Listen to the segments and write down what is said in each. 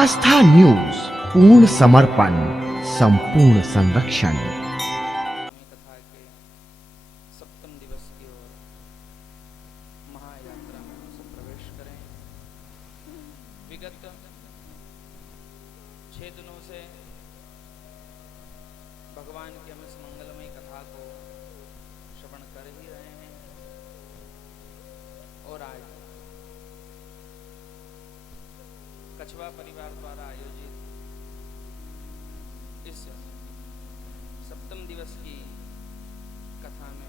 आस्था news, पूर्ण समर्पण, संपूर्ण संरक्षण। कथा के सप्तम दिवस की ओर महायात्रा में हम सब प्रवेश करें। विगत 6 दिनों से भगवान की हम इस मंगलमयी कथा को श्रवण कर ही रहे हैं और आज कछवा परिवार द्वारा आयोजित इस सप्तम दिवस की कथा में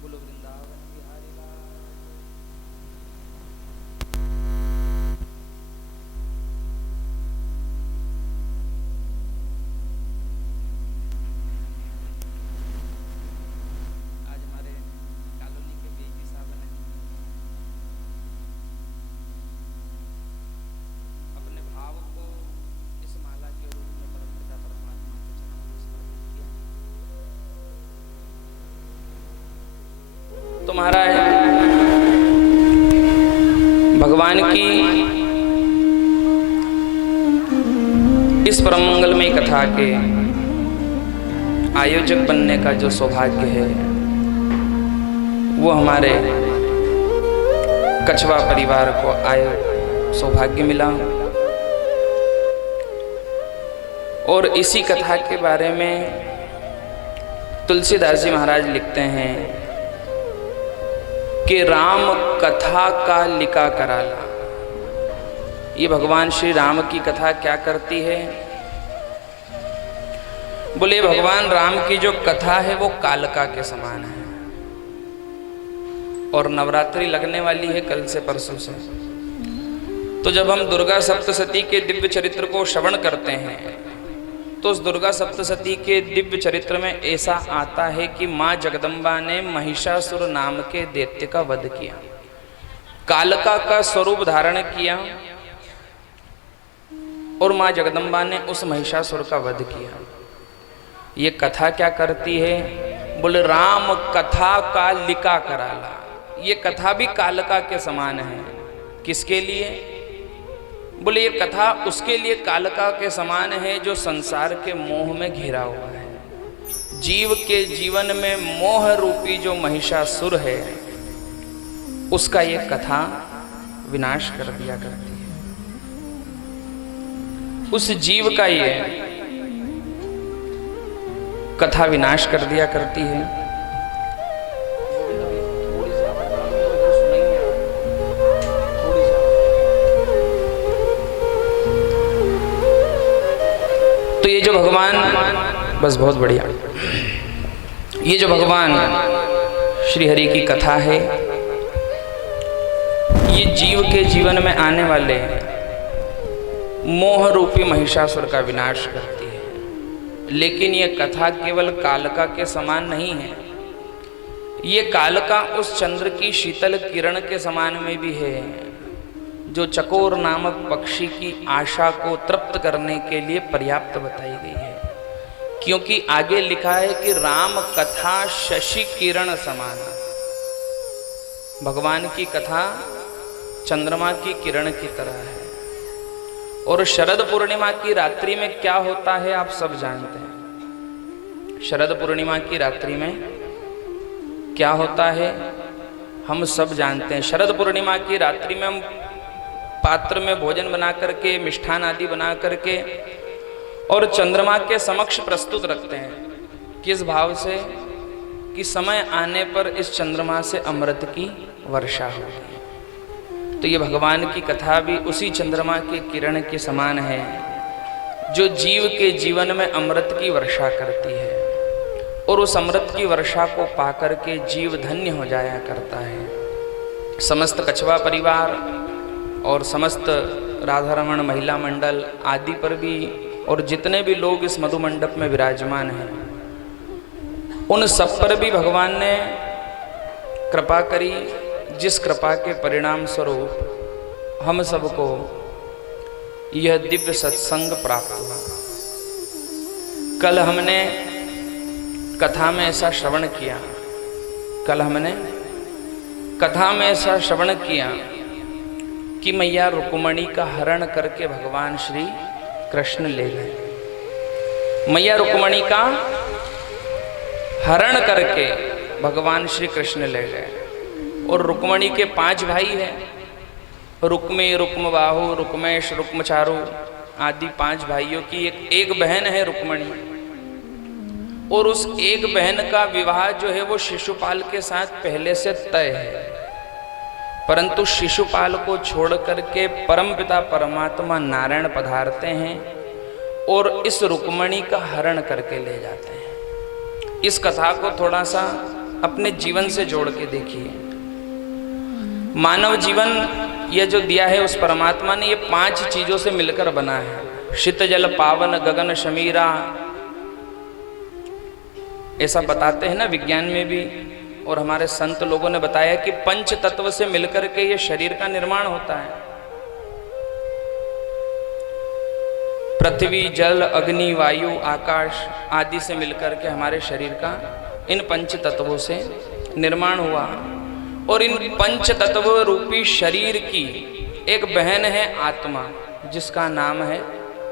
बोलो वृंदावन बिहारी लाल। आज हमारे कॉलोनी के बेगी साहब ने अपने भाव को इस माला के रूप में परमपिता परमात्मा के चरणों में समर्पित किया। तो महाराज भगवान की इस परम मंगलमयी कथा के आयोजक बनने का जो सौभाग्य है वो हमारे कछवा परिवार को सौभाग्य मिला। और इसी कथा के बारे में तुलसीदास जी महाराज लिखते हैं कि राम कथा का लिखा कराला। ये भगवान श्री राम की कथा क्या करती है? बोले भगवान राम की जो कथा है वो कालका के समान है। और नवरात्रि लगने वाली है कल से परसों से। तो जब हम दुर्गा सप्तशती के दिव्य चरित्र को श्रवण करते हैं तो उस दुर्गा सप्तशती के दिव्य चरित्र में ऐसा आता है कि माँ जगदम्बा ने महिषासुर नाम के दैत्य का वध किया, कालका का स्वरूप धारण किया और माँ जगदम्बा ने उस महिषासुर का वध किया। ये कथा क्या करती है? बोले राम कथा का लिका कराला। ये कथा भी कालका के समान है। किसके लिए? बोले ये कथा उसके लिए कालका के समान है जो संसार के मोह में घिरा हुआ है। जीव के जीवन में मोह रूपी जो महिषासुर है उसका ये कथा विनाश कर दिया करती है। उस जीव का ये कथा विनाश कर दिया करती है। तो ये जो भगवान, बस बहुत बढ़िया, ये जो भगवान श्री हरि की कथा है ये जीव के जीवन में आने वाले मोह रूपी महिषासुर का विनाश करती है। लेकिन ये कथा केवल कालका के समान नहीं है। ये कालका उस चंद्र की शीतल किरण के समान में भी है जो चकोर नामक पक्षी की आशा को तृप्त करने के लिए पर्याप्त बताई गई है। क्योंकि आगे लिखा है कि राम कथा शशि किरण समान। भगवान की कथा चंद्रमा की किरण की तरह है। और शरद पूर्णिमा की रात्रि में क्या होता है आप सब जानते हैं। शरद पूर्णिमा की रात्रि में क्या होता है हम सब जानते हैं। शरद पूर्णिमा की रात्रि में हम पात्र में भोजन बना करके, मिष्ठान आदि बना करके और चंद्रमा के समक्ष प्रस्तुत रखते हैं। किस भाव से? कि समय आने पर इस चंद्रमा से अमृत की वर्षा होगी। तो ये भगवान की कथा भी उसी चंद्रमा के किरण के समान है जो जीव के जीवन में अमृत की वर्षा करती है। और उस अमृत की वर्षा को पाकर के जीव धन्य हो जाया करता है। समस्त कछवा परिवार और समस्त राधा रमण महिला मंडल आदि पर भी और जितने भी लोग इस मधु मंडप में विराजमान हैं उन सब पर भी भगवान ने कृपा करी, जिस कृपा के परिणाम स्वरूप हम सबको यह दिव्य सत्संग प्राप्त हुआ। कल हमने कथा में ऐसा श्रवण किया, कि मैया रुक्मणी का हरण करके भगवान श्री कृष्ण ले गए। मैया रुक्मणी का हरण करके भगवान श्री कृष्ण ले गए। और रुक्मणी के 5 भाई हैं, रुक्मे, रुक्मबाहु, रुक्मेश, रुक्मचारु आदि 5 भाइयों की एक बहन है रुक्मणी। और उस एक बहन का विवाह जो है वो शिशुपाल के साथ पहले से तय है, परंतु शिशुपाल को छोड़ करके परमपिता परमात्मा नारायण पधारते हैं और इस रुक्मणी का हरण करके ले जाते हैं। इस कथा को थोड़ा सा अपने जीवन से जोड़ के देखिए। मानव जीवन यह जो दिया है उस परमात्मा ने, ये 5 चीजों से मिलकर बना है। शीत जल पावन गगन शमीरा, ऐसा बताते हैं ना विज्ञान में भी, और हमारे संत लोगों ने बताया कि 5 तत्व से मिलकर के ये शरीर का निर्माण होता है। पृथ्वी, जल, अग्नि, वायु, आकाश आदि से मिलकर के हमारे शरीर का इन 5 तत्वों से निर्माण हुआ। और इन 5 तत्व रूपी शरीर की एक बहन है आत्मा, जिसका नाम है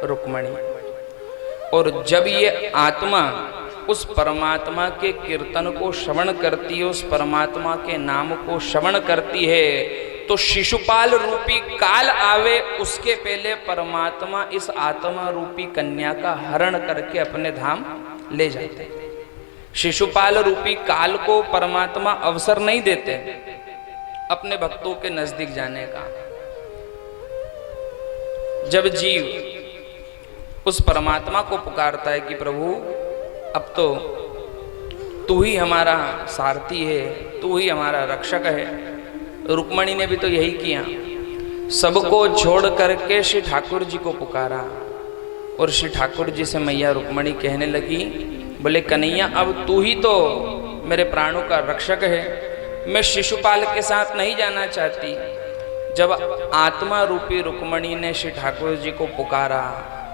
रुक्मणी। और जब ये आत्मा उस परमात्मा के कीर्तन को श्रवण करती है, उस परमात्मा के नाम को श्रवण करती है, तो शिशुपाल रूपी काल आवे उसके पहले परमात्मा इस आत्मा रूपी कन्या का हरण करके अपने धाम ले जाते हैं। शिशुपाल रूपी काल को परमात्मा अवसर नहीं देते अपने भक्तों के नजदीक जाने का। जब जीव उस परमात्मा को पुकारता है कि प्रभु अब तो तू ही हमारा सारथी है, तू ही हमारा रक्षक है। रुक्मणी ने भी तो यही किया, सबको छोड़ करके श्री ठाकुर जी को पुकारा। और श्री ठाकुर जी से मैया रुक्मणी कहने लगी, बोले कन्हैया अब तू ही तो मेरे प्राणों का रक्षक है, मैं शिशुपाल के साथ नहीं जाना चाहती। जब आत्मा रूपी रुक्मणी ने श्री ठाकुर जी को पुकारा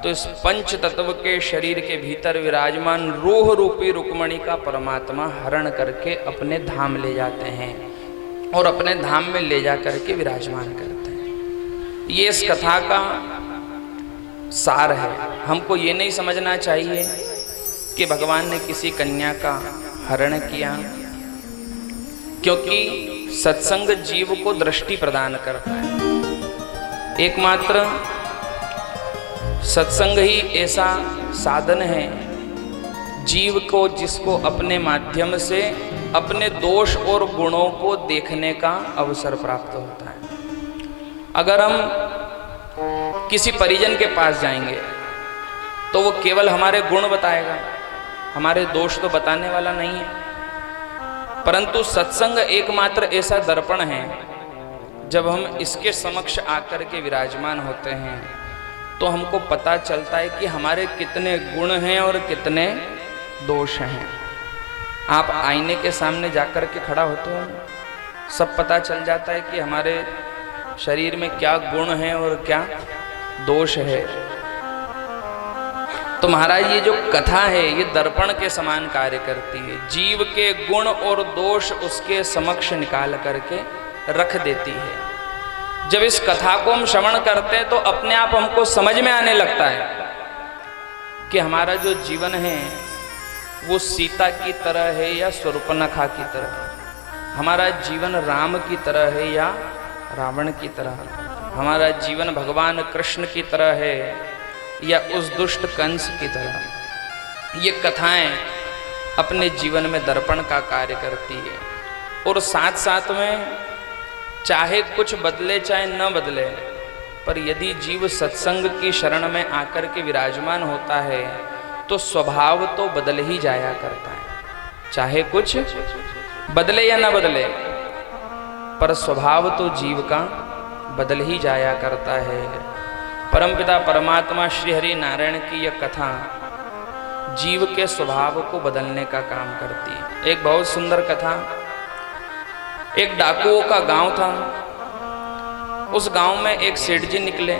तो इस 5 तत्व के शरीर के भीतर विराजमान रूह रूपी रुक्मणी का परमात्मा हरण करके अपने धाम ले जाते हैं और अपने धाम में ले जा करके विराजमान करते हैं। ये इस कथा का सार है। हमको ये नहीं समझना चाहिए कि भगवान ने किसी कन्या का हरण किया, क्योंकि सत्संग जीव को दृष्टि प्रदान करता है। एकमात्र सत्संग ही ऐसा साधन है जीव को, जिसको अपने माध्यम से अपने दोष और गुणों को देखने का अवसर प्राप्त होता है। अगर हम किसी परिजन के पास जाएंगे तो वो केवल हमारे गुण बताएगा, हमारे दोष तो बताने वाला नहीं है। परंतु सत्संग एकमात्र ऐसा दर्पण है, जब हम इसके समक्ष आकर के विराजमान होते हैं तो हमको पता चलता है कि हमारे कितने गुण हैं और कितने दोष हैं। आप आईने के सामने जाकर के खड़ा होते हो, सब पता चल जाता है कि हमारे शरीर में क्या गुण हैं और क्या दोष है। तो महाराज ये जो कथा है ये दर्पण के समान कार्य करती है, जीव के गुण और दोष उसके समक्ष निकाल करके रख देती है। जब इस कथा को हम श्रवण करते हैं तो अपने आप हमको समझ में आने लगता है कि हमारा जो जीवन है वो सीता की तरह है या स्वरूपनखा की तरह, हमारा जीवन राम की तरह है या रावण की तरह, हमारा जीवन भगवान कृष्ण की तरह है या उस दुष्ट कंस की तरह। ये कथाएं अपने जीवन में दर्पण का कार्य करती है। और साथ साथ में चाहे कुछ बदले चाहे न बदले, पर यदि जीव सत्संग की शरण में आकर के विराजमान होता है तो स्वभाव तो बदल ही जाया करता है। चाहे कुछ बदले या न बदले, पर स्वभाव तो जीव का बदल ही जाया करता है। परमपिता परमात्मा श्री हरि नारायण की यह कथा जीव के स्वभाव को बदलने का काम करती है। एक बहुत सुंदर कथा एक डाकुओं का गांव था। उस गांव में एक सेठ जी निकले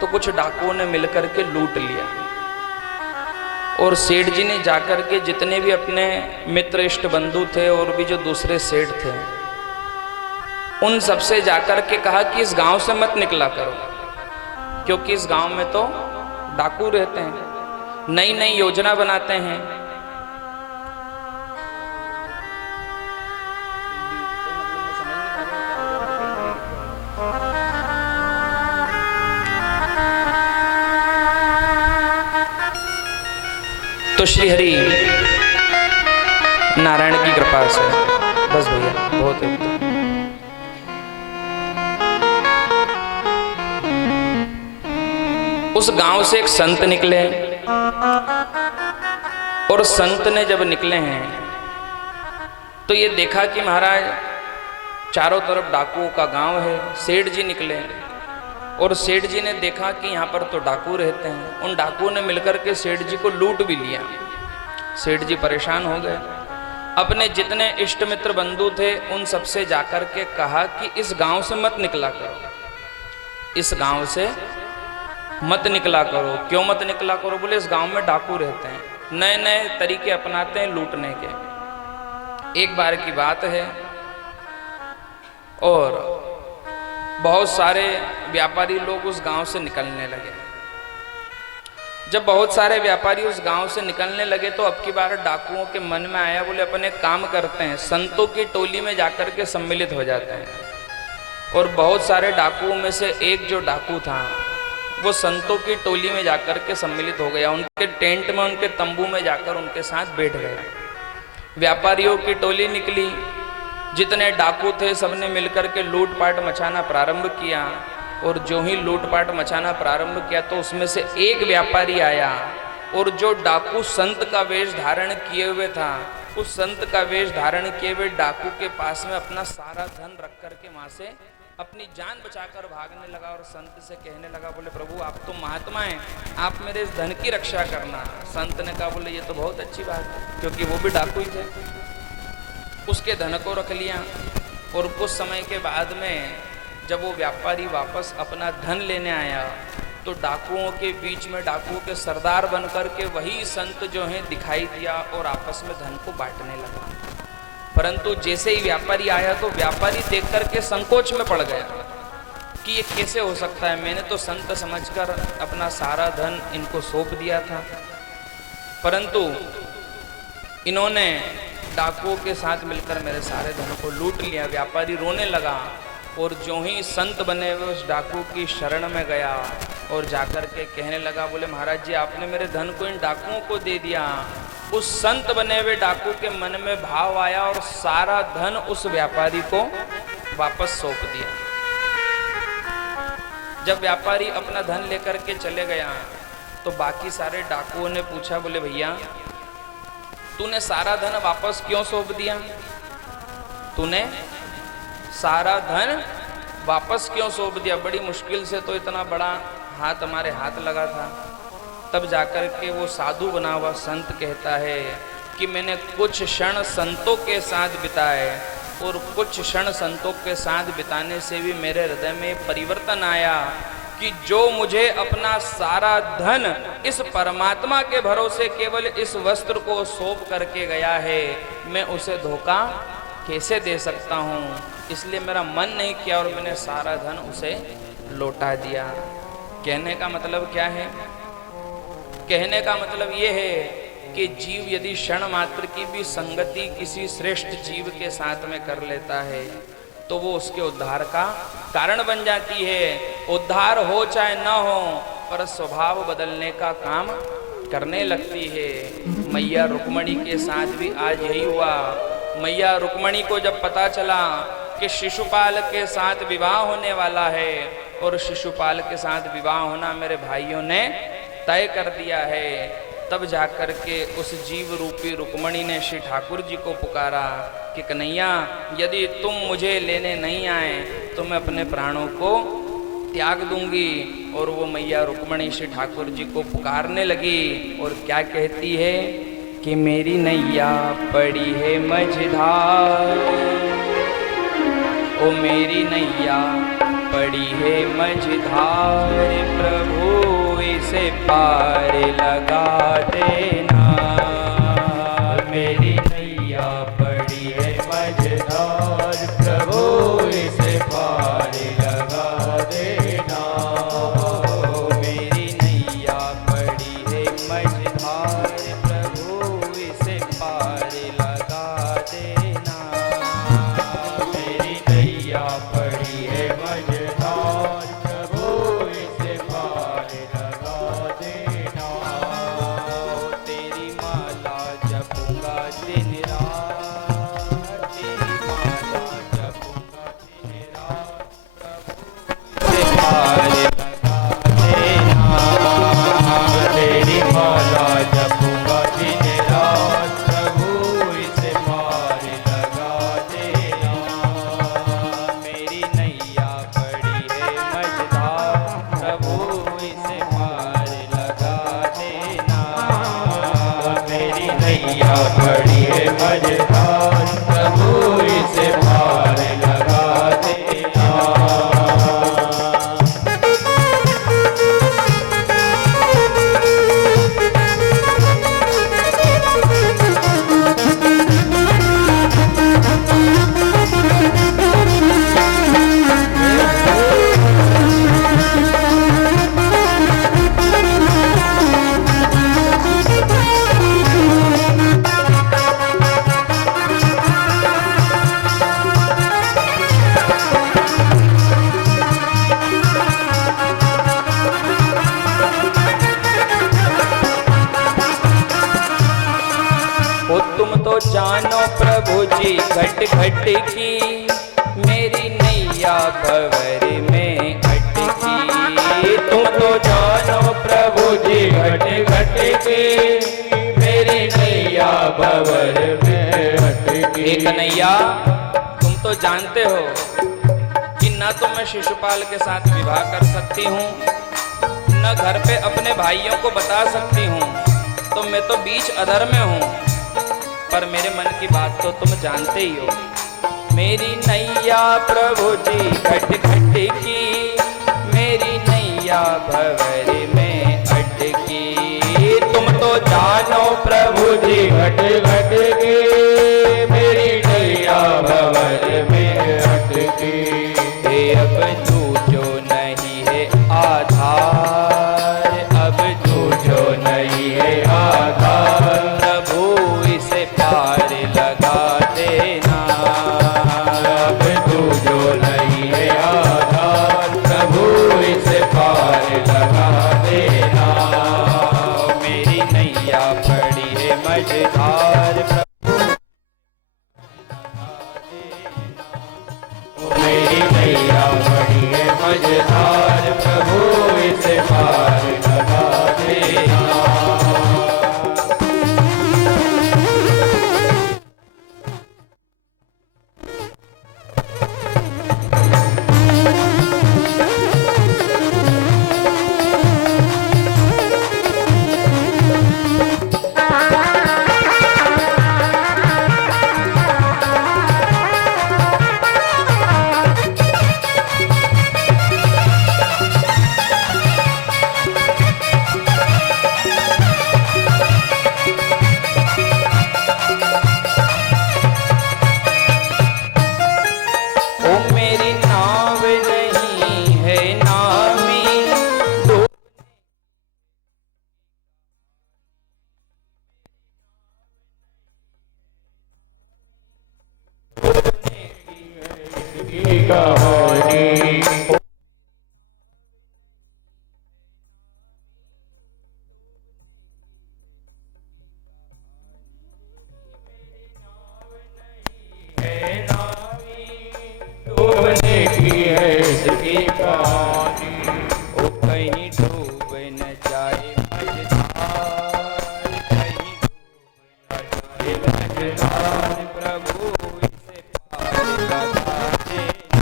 तो कुछ डाकुओं ने मिलकर के लूट लिया, और सेठ जी ने जाकर के जितने भी अपने मित्र इष्ट बंधु थे और भी जो दूसरे सेठ थे, उन सबसे जाकर के कहा कि इस गांव से मत निकला करो, क्योंकि इस गांव में तो डाकू रहते हैं, नई नई योजना बनाते हैं। तो श्री हरि नारायण की कृपा से बस भैया बहुत है। उस गांव से एक संत निकले, और संत ने जब निकले हैं तो ये देखा कि महाराज चारों तरफ डाकुओं का गांव है। सेठ जी निकले और सेठ जी ने देखा कि यहाँ पर तो डाकू रहते हैं। उन डाकुओं ने मिलकर के सेठ जी को लूट भी लिया। सेठ जी परेशान हो गए। अपने जितने इष्ट मित्र बंधु थे उन सबसे जाकर के कहा कि इस गांव से मत निकला करो, इस गांव से मत निकला करो। क्यों मत निकला करो? बोले इस गांव में डाकू रहते हैं, नए नए तरीके अपनाते हैं लूटने के। एक बार की बात है, और बहुत सारे व्यापारी लोग उस गांव से निकलने लगे। जब बहुत सारे व्यापारी उस गांव से निकलने लगे तो अब की बार डाकुओं के मन में आया, बोले अपन एक काम करते हैं, संतों की टोली में जाकर के सम्मिलित हो जाते हैं। और बहुत सारे डाकुओं में से एक जो डाकू था वो संतों की टोली में जाकर के सम्मिलित हो गया। उनके टेंट में, उनके तंबू में जाकर उनके साथ बैठ गया। व्यापारियों की टोली निकली, जितने डाकू थे सबने मिलकर के लूटपाट मचाना प्रारंभ किया। और जो ही लूटपाट मचाना प्रारंभ किया तो उसमें से एक व्यापारी आया, और जो डाकू संत का वेश धारण किए हुए था, उस संत का वेश धारण किए हुए डाकू के पास में अपना सारा धन रख करके वहां से अपनी जान बचाकर भागने लगा। और संत से कहने लगा, बोले प्रभु आप तो महात्मा हैं, आप मेरे इस धन की रक्षा करना। संत ने कहा, बोले ये तो बहुत अच्छी बात है, क्योंकि वो भी डाकू ही थे। उसके धन को रख लिया। और कुछ समय के बाद में जब वो व्यापारी वापस अपना धन लेने आया तो डाकुओं के बीच में, डाकुओं के सरदार बनकर के वही संत जो है दिखाई दिया और आपस में धन को बांटने लगा। परंतु जैसे ही व्यापारी आया तो व्यापारी देख करके संकोच में पड़ गया कि ये कैसे हो सकता है, मैंने तो संत समझकर अपना सारा धन इनको सौंप दिया था, परंतु इन्होंने डाकुओं के साथ मिलकर मेरे सारे धन को लूट लिया। व्यापारी रोने लगा, और जो ही संत बने हुए उस डाकू की शरण में गया और जाकर के कहने लगा, बोले महाराज जी आपने मेरे धन को इन डाकुओं को दे दिया। उस संत बने हुए डाकू के मन में भाव आया और सारा धन उस व्यापारी को वापस सौंप दिया। जब व्यापारी अपना धन लेकर के चले गया तो बाकी सारे डाकुओं ने पूछा, बोले भैया तूने सारा धन वापस क्यों सौंप दिया? तूने सारा धन वापस क्यों सौंप दिया? बड़ी मुश्किल से तो इतना बड़ा हाथ हमारे हाथ लगा था। तब जाकर के वो साधु बना हुआ संत कहता है कि मैंने कुछ क्षण संतों के साथ बिताए, और कुछ क्षण संतों के साथ बिताने से भी मेरे हृदय में परिवर्तन आया कि जो मुझे अपना सारा धन इस परमात्मा के भरोसे केवल इस वस्त्र को सौंप करके गया है, मैं उसे धोखा कैसे दे सकता हूँ। इसलिए मेरा मन नहीं किया और मैंने सारा धन उसे लौटा दिया। कहने का मतलब क्या है? कहने का मतलब ये है कि जीव यदि क्षण मात्र की भी संगति किसी श्रेष्ठ जीव के साथ में कर लेता है तो वो उसके उद्धार का कारण बन जाती है। उद्धार हो चाहे न हो, पर स्वभाव बदलने का काम करने लगती है। मैया रुक्मणी के साथ भी आज यही हुआ। मैया रुक्मणी को जब पता चला कि शिशुपाल के साथ विवाह होने वाला है, और शिशुपाल के साथ विवाह होना मेरे भाइयों ने तय कर दिया है, तब जाकर के उस जीव रूपी रुक्मणी ने श्री ठाकुर जी को पुकारा कि कन्हैया यदि तुम मुझे लेने नहीं आए तो मैं अपने प्राणों को त्याग दूंगी। और वो मैया रुक्मणी श्री ठाकुर जी को पुकारने लगी और क्या कहती है कि मेरी नैया पड़ी है मझधार, ओ मेरी नैया पड़ी है मझधार, प्रभु इसे पार लगा देना। मेरी नैया पड़ी है मझधार, प्रभु इसे पार लगा देना। मेरी नैया पड़ी है मझधार, प्रभु इसे पार लगा देना। मेरी नैया पड़ी है मझधार, प्रभु इसे पार लगा देना। तेरी माला जपूंगा दिन रात, तेरी माला जपूंगा दिन रात, प्रभु इसे पार लगा देना। तेरी माला जपूंगा दिन रात, प्रभु इसे पार लगा देना। मेरी नैया पड़ी है मझधार, प्रभु इसे पार लगा देना। मेरी नैया पड़ी है मझधार, प्रभु इसे पार लगा देना। ओ तुम तो जानो प्रभु जी घट घट की, मेरी नैया भंवर में अटकी। तुम तो जानो प्रभु जी घट घट के, मेरी नैया भंवर में अटकी। एक नैया तुम तो जानते हो कि न तो मैं शिशुपाल के साथ विवाह कर सकती हूँ, न घर पे अपने भाइयों को बता सकती हूँ, तो मैं तो बीच अधर में हूँ। पर मेरे मन की बात तो तुम जानते ही हो। मेरी नैया प्रभु जी घट घट की, मेरी नैया भंवर में अटकी। तुम तो जानो प्रभु जी घट घट के, मेरी नैया भंवर में अटकी। हे अब तू जो नहीं है आधार, अब तू जो नहीं है आधार, प्रभु इसे पार लगा देना। अब तू जो नहीं है आधार, प्रभु इसे पार लगा देना। मेरी नैया पड़ी है मझधार, मेरी नैया पड़ी है मझधार, प्रभु इसे पार लगा देना। ओ मेरी नाव नहीं है नामी, की कहानी डूबने की है इसकी कहानी। ओ कहीं डूब न जाए मझधार, कहीं डूब न जाए मझधार, प्रभु इसे पार लगा देना।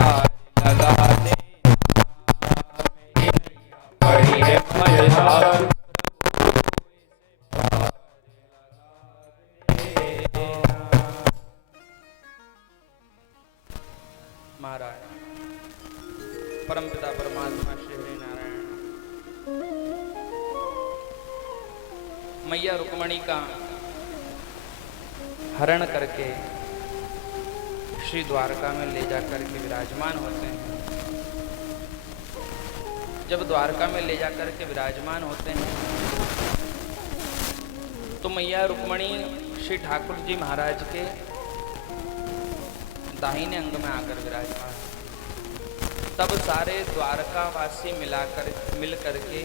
लगा दे बड़ी है मजेदार महाराज परमपिता परमात्मा श्री हरि नारायण मैया रुक्मणी का हरण करके श्री द्वारका में ले जाकर के विराजमान होते हैं। जब द्वारका में ले जाकर के विराजमान होते हैं तो मैया रुक्मणी श्री ठाकुर जी महाराज के दाहिने अंग में आकर विराजमान। तब सारे द्वारकावासी मिल करके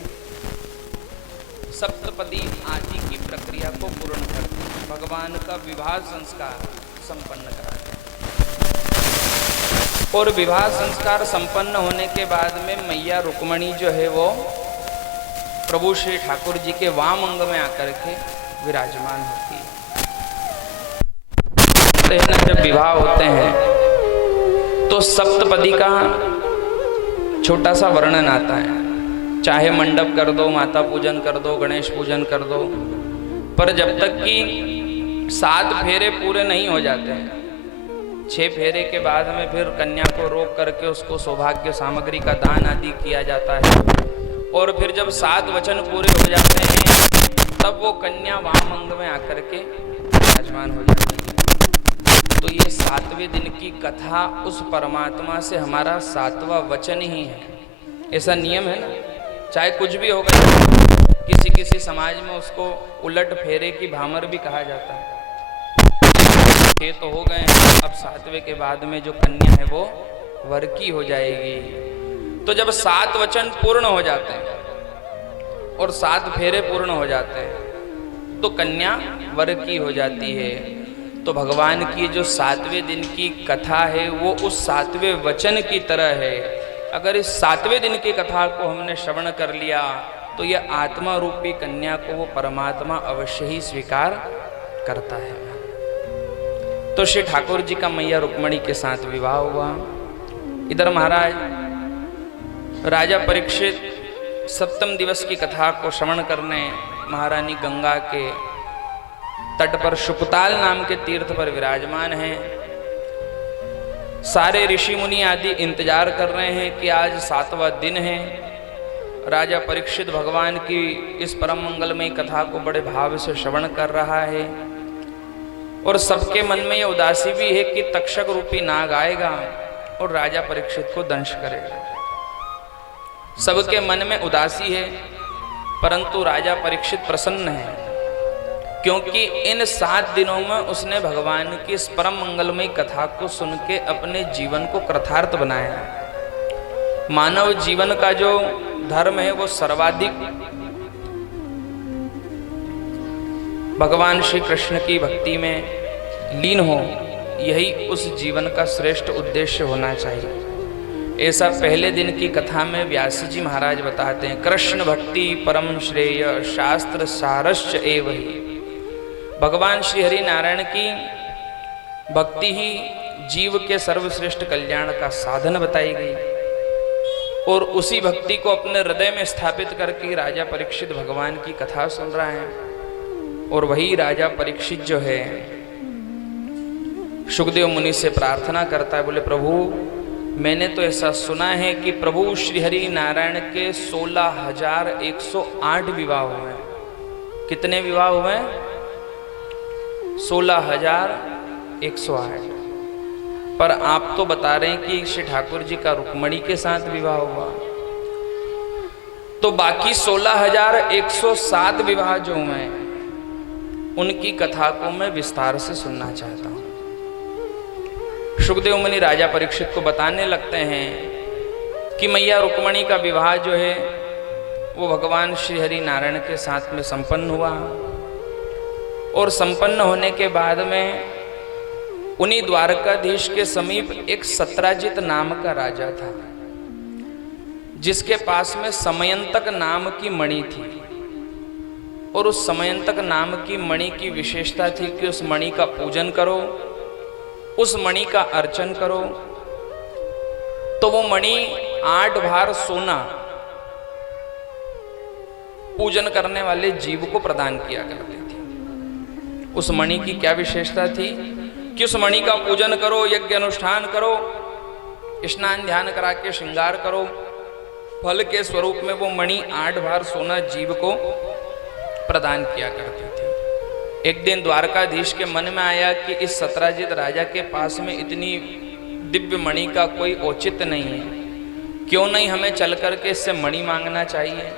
सप्तपदी आदि की प्रक्रिया को पूर्ण करते हैं, भगवान का विवाह संस्कार संपन्न कराते हैं। और विवाह संस्कार संपन्न होने के बाद में मैया रुक्मणी जो है वो प्रभु श्री ठाकुर जी के वाम अंग में आकर के विराजमान होती है। जब विवाह होते हैं तो सप्तपदी का छोटा सा वर्णन आता है। चाहे मंडप कर दो, माता पूजन कर दो, गणेश पूजन कर दो, पर जब तक कि 7 फेरे पूरे नहीं हो जाते हैं, 6 फेरे के बाद में फिर कन्या को रोक करके उसको सौभाग्य सामग्री का दान आदि किया जाता है। और फिर जब 7 वचन पूरे हो जाते हैं तब वो कन्या वाम अंग में आकर के विराजमान हो जाती है। तो ये 7वें दिन की कथा उस परमात्मा से हमारा 7वां वचन ही है। ऐसा नियम है ना, चाहे कुछ भी होगा। किसी समाज में उसको उलट फेरे की भामर भी कहा जाता है। 6 तो हो गए हैं, अब 7वें के बाद में जो कन्या है वो वर की हो जाएगी। तो जब 7 वचन पूर्ण हो जाते हैं और 7 फेरे पूर्ण हो जाते हैं तो कन्या वर की हो जाती है। तो भगवान की जो 7वें दिन की कथा है वो उस 7वें वचन की तरह है। अगर इस 7वें दिन की कथा को हमने श्रवण कर लिया तो यह आत्मा रूपी कन्या को वो परमात्मा अवश्य ही स्वीकार करता है। तो श्री ठाकुर जी का मैया रुक्मणी के साथ विवाह हुआ। इधर महाराज राजा परीक्षित 7वें दिवस की कथा को श्रवण करने महारानी गंगा के तट पर शुपताल नाम के तीर्थ पर विराजमान हैं। सारे ऋषि मुनि आदि इंतजार कर रहे हैं कि आज 7वां दिन है। राजा परीक्षित भगवान की इस परम मंगलमयी कथा को बड़े भाव से श्रवण कर रहा है और सबके मन में यह उदासी भी है कि तक्षक रूपी नाग आएगा और राजा परीक्षित को दंश करेगा। सबके मन में उदासी है, परंतु राजा परीक्षित प्रसन्न है क्योंकि इन 7 दिनों में उसने भगवान की इस परम मंगलमयी कथा को सुन के अपने जीवन को कृतार्थ बनाया। मानव जीवन का जो धर्म है वो सर्वाधिक भगवान श्री कृष्ण की भक्ति में लीन हो, यही उस जीवन का श्रेष्ठ उद्देश्य होना चाहिए। ऐसा पहले दिन की कथा में व्यास जी महाराज बताते हैं, कृष्ण भक्ति परम श्रेय शास्त्र सारश्च एव ही। भगवान श्री हरि नारायण की भक्ति ही जीव के सर्वश्रेष्ठ कल्याण का साधन बताई गई और उसी भक्ति को अपने हृदय में स्थापित करके राजा परीक्षित भगवान की कथा सुन रहा है। और वही राजा परीक्षित जो है सुखदेव मुनि से प्रार्थना करता है, बोले प्रभु मैंने तो ऐसा सुना है कि प्रभु श्री हरि नारायण के 16,108 विवाह हुए हैं। कितने विवाह हुए हैं? 16,108। पर आप तो बता रहे हैं कि श्री ठाकुर जी का रुक्मणी के साथ विवाह हुआ, तो बाकी 16,107 विवाह जो हुए हैं उनकी कथा को मैं विस्तार से सुनना चाहता हूं। सुखदेव मुनि राजा परीक्षित को बताने लगते हैं कि मैया रुक्मणी का विवाह जो है वो भगवान श्री हरि नारायण के साथ में संपन्न हुआ और संपन्न होने के बाद में उन्हीं द्वारकाधीश के समीप एक सत्राजित नाम का राजा था जिसके पास में समयंतक नाम की मणि थी। और उस समयंतक नाम की मणि की विशेषता थी कि उस मणि का पूजन करो, उस मणि का अर्चन करो तो वो मणि 8 भार सोना पूजन करने वाले जीव को प्रदान किया करती थी। उस मणि की क्या विशेषता थी कि उस मणि का पूजन करो, यज्ञ अनुष्ठान करो, स्नान ध्यान करा के श्रृंगार करो, फल के स्वरूप में वो मणि 8 भार सोना जीव को प्रदान किया करती थी। एक दिन द्वारकाधीश के मन में आया कि इस सत्राजित राजा के पास में इतनी दिव्य मणि का कोई औचित्य नहीं है, क्यों नहीं हमें चल करके इससे मणि मांगना चाहिए।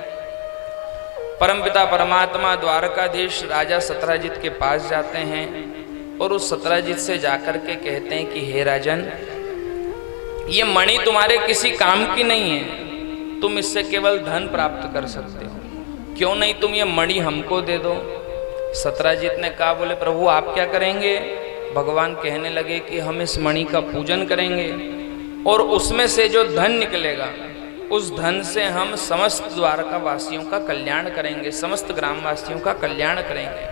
परमपिता परमात्मा द्वारकाधीश राजा सत्राजित के पास जाते हैं और उस सत्राजित से जाकर के कहते हैं कि हे राजन, ये मणि तुम्हारे किसी काम की नहीं है, तुम इससे केवल धन प्राप्त कर सकते हो, क्यों नहीं तुम ये मणि हमको दे दो। सत्राजित ने कहा, बोले प्रभु आप क्या करेंगे। भगवान कहने लगे कि हम इस मणि का पूजन करेंगे और उसमें से जो धन निकलेगा उस धन से हम समस्त द्वारका वासियों का कल्याण करेंगे, समस्त ग्रामवासियों का कल्याण करेंगे।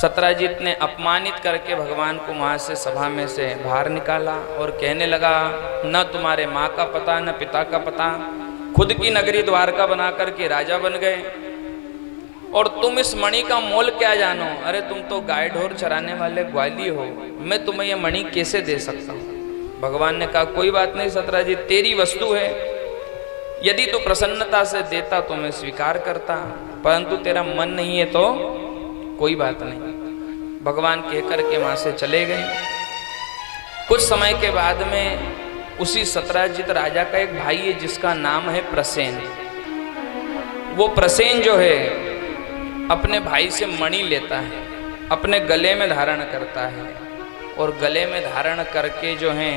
सत्राजित ने अपमानित करके भगवान को वहाँ से सभा में से बाहर निकाला और कहने लगा, न तुम्हारे माँ का पता न पिता का पता, खुद की नगरी द्वारका बना करके राजा बन गए और तुम इस मणि का मोल क्या जानो। अरे तुम तो गाय ढोर चराने वाले ग्वाली हो, मैं तुम्हें यह मणि कैसे दे सकता हूँ। भगवान ने कहा, कोई बात नहीं सत्राजित, तेरी वस्तु है, यदि तू प्रसन्नता से देता तो मैं स्वीकार करता, परंतु तेरा मन नहीं है तो कोई बात नहीं। भगवान कह करके वहां से चले गए। कुछ समय के बाद में उसी सत्राजित राजा का एक भाई है जिसका नाम है प्रसेन। वो प्रसेन जो है अपने भाई से मणि लेता है, अपने गले में धारण करता है और गले में धारण करके जो है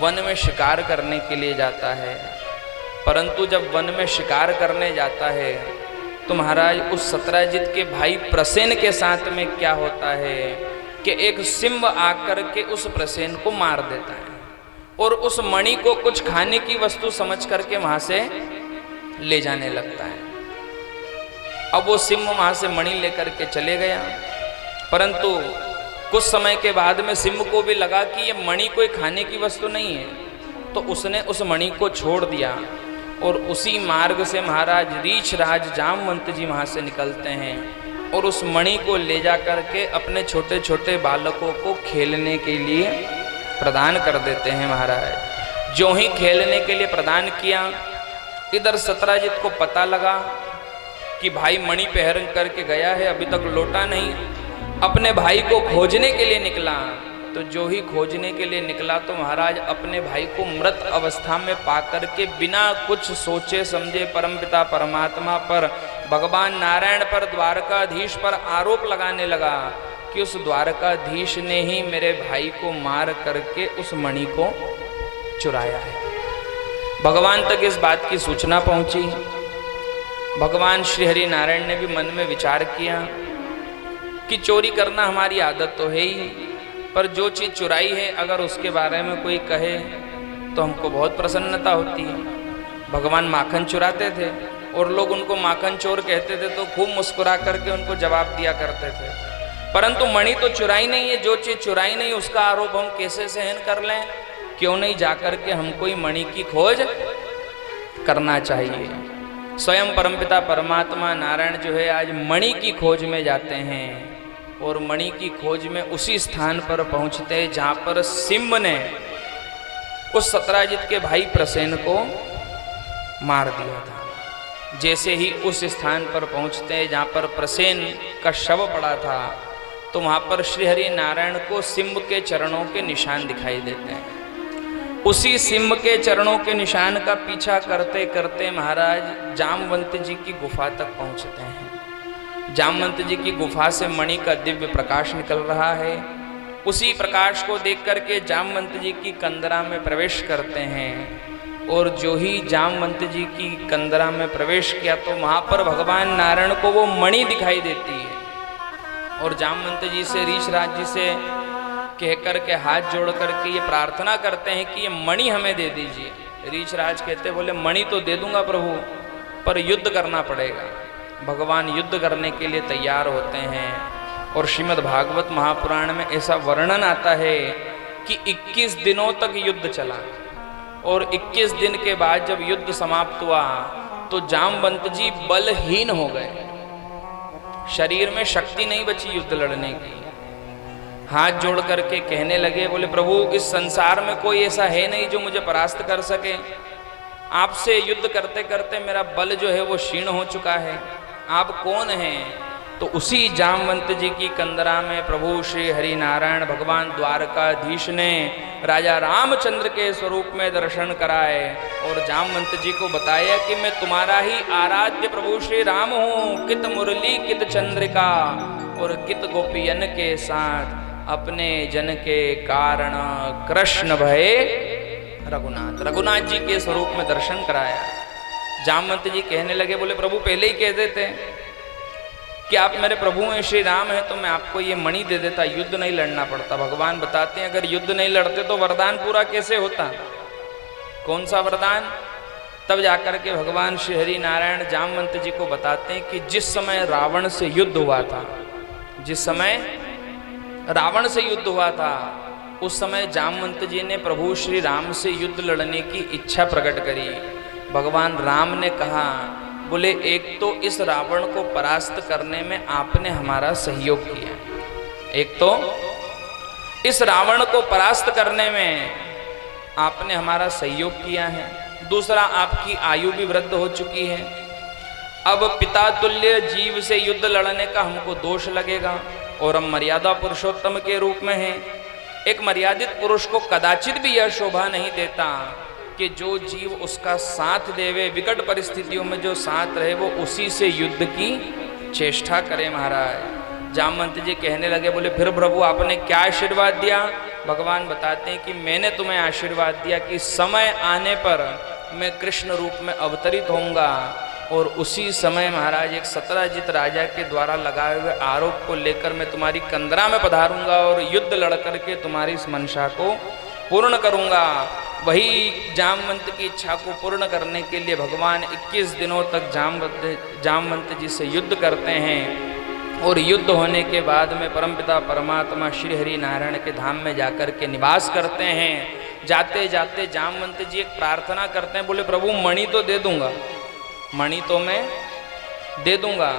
वन में शिकार करने के लिए जाता है। परंतु जब वन में शिकार करने जाता है तो महाराज उस सत्राजित के भाई प्रसेन के साथ में क्या होता है कि एक सिंह आकर के उस प्रसेन को मार देता है और उस मणि को कुछ खाने की वस्तु समझ करके वहां से ले जाने लगता है। अब वो सिंह वहां से मणि लेकर के चले गया, परंतु कुछ समय के बाद में सिंह को भी लगा कि ये मणि कोई खाने की वस्तु नहीं है, तो उसने उस मणि को छोड़ दिया और उसी मार्ग से महाराज रीछराज जामवंत जी वहां से निकलते हैं और उस मणि को ले जा करके अपने छोटे छोटे बालकों को खेलने के लिए प्रदान कर देते हैं। महाराज जो ही खेलने के लिए प्रदान किया, इधर सत्राजित को पता लगा कि भाई मणि पहन करके गया है, अभी तक लौटा नहीं। अपने भाई को खोजने के लिए निकला, तो जो ही खोजने के लिए निकला तो महाराज अपने भाई को मृत अवस्था में पाकर के बिना कुछ सोचे समझे परमपिता परमात्मा पर, भगवान नारायण पर, द्वारकाधीश पर आरोप लगाने लगा कि उस द्वारकाधीश ने ही मेरे भाई को मार करके उस मणि को चुराया है। भगवान तक इस बात की सूचना पहुंची। भगवान श्री हरि नारायण ने भी मन में विचार किया कि चोरी करना हमारी आदत तो है ही, पर जो चीज़ चुराई है अगर उसके बारे में कोई कहे तो हमको बहुत प्रसन्नता होती है। भगवान माखन चुराते थे और लोग उनको माखन चोर कहते थे तो खूब मुस्कुरा करके उनको जवाब दिया करते थे, परंतु मणि तो चुराई नहीं है, जो चीज़ चुराई नहीं उसका आरोप हम कैसे सहन कर लें। क्यों नहीं जा करके हमको ही मणि की खोज करना चाहिए। स्वयं परमपिता परमात्मा नारायण जो है आज मणि की खोज में जाते हैं और मणि की खोज में उसी स्थान पर पहुंचते हैं जहां पर सिंह ने उस सत्राजित के भाई प्रसेन को मार दिया था। जैसे ही उस स्थान पर पहुंचते हैं जहां पर प्रसेन का शव पड़ा था, तो वहां पर श्री हरि नारायण को सिंह के चरणों के निशान दिखाई देते हैं। उसी सिंह के चरणों के निशान का पीछा करते करते महाराज जामवंत जी की गुफा तक पहुंचते हैं। जामवंत जी की गुफा से मणि का दिव्य प्रकाश निकल रहा है। उसी प्रकाश को देख करके जामवंत जी की कंदरा में प्रवेश करते हैं और जो ही जामवंत जी की कंदरा में प्रवेश किया तो वहाँ पर भगवान नारायण को वो मणि दिखाई देती है और जामवंत जी से रीछराज जी से कह करके हाथ जोड़ करके ये प्रार्थना करते हैं कि ये मणि हमें दे दीजिए। रीछराज कहते बोले मणि तो दे दूंगा प्रभु, पर युद्ध करना पड़ेगा। भगवान युद्ध करने के लिए तैयार होते हैं और श्रीमद् भागवत महापुराण में ऐसा वर्णन आता है कि 21 दिनों तक युद्ध चला और 21 दिन के बाद जब युद्ध समाप्त हुआ तो जामवंत जी बलहीन हो गए, शरीर में शक्ति नहीं बची युद्ध लड़ने की। हाथ जोड़ करके कहने लगे, बोले प्रभु इस संसार में कोई ऐसा है नहीं जो मुझे परास्त कर सके। आपसे युद्ध करते करते मेरा बल जो है वो क्षीण हो चुका है, आप कौन हैं? तो उसी जामवंत जी की कंदरा में प्रभु श्री हरि नारायण भगवान द्वारकाधीश ने राजा रामचंद्र के स्वरूप में दर्शन कराए और जामवंत जी को बताया कि मैं तुम्हारा ही आराध्य प्रभु श्री राम हूँ, कित मुरली कित चंद्रिका और कित गोपियन के साथ अपने जन के कारण कृष्ण भये रघुनाथ। रघुनाथ जी के स्वरूप में दर्शन कराया। जामवंत जी कहने लगे, बोले प्रभु पहले ही कह देते कि आप मेरे प्रभु हैं, श्री राम हैं, तो मैं आपको ये मणि दे देता, युद्ध नहीं लड़ना पड़ता। भगवान बताते हैं अगर युद्ध नहीं लड़ते तो वरदान पूरा कैसे होता? कौन सा वरदान? तब जाकर के भगवान श्री हरि नारायण जामवंत जी को बताते हैं कि जिस समय रावण से युद्ध हुआ था, जिस समय रावण से युद्ध हुआ था, उस समय जामवंत जी ने प्रभु श्री राम से युद्ध लड़ने की इच्छा प्रकट करी। भगवान राम ने कहा, बोले एक तो इस रावण को परास्त करने में आपने हमारा सहयोग किया, एक तो इस रावण को परास्त करने में आपने हमारा सहयोग किया है, दूसरा आपकी आयु भी वृद्ध हो चुकी है। अब पिता तुल्य जीव से युद्ध लड़ने का हमको दोष लगेगा और हम मर्यादा पुरुषोत्तम के रूप में हैं। एक मर्यादित पुरुष को कदाचित भी यह शोभा नहीं देता कि जो जीव उसका साथ देवे, विकट परिस्थितियों में जो साथ रहे, वो उसी से युद्ध की चेष्टा करे। महाराज जामवंत जी कहने लगे, बोले फिर प्रभु आपने क्या आशीर्वाद दिया? भगवान बताते हैं कि मैंने तुम्हें आशीर्वाद दिया कि समय आने पर मैं कृष्ण रूप में अवतरित होऊंगा और उसी समय महाराज एक सतराजित राजा के द्वारा लगाए हुए आरोप को लेकर मैं तुम्हारी कंदरा में पधारूंगा और युद्ध लड़ करके तुम्हारी इस मंशा को पूर्ण करूंगा। वही जामवंत की इच्छा को पूर्ण करने के लिए भगवान 21 दिनों तक जामवंत जी से युद्ध करते हैं और युद्ध होने के बाद में परमपिता परमात्मा श्री हरि नारायण के धाम में जाकर के निवास करते हैं। जाते जाते जामवंत जी एक प्रार्थना करते हैं, बोले प्रभु मणि तो दे दूंगा, मणि तो मैं दे दूंगा,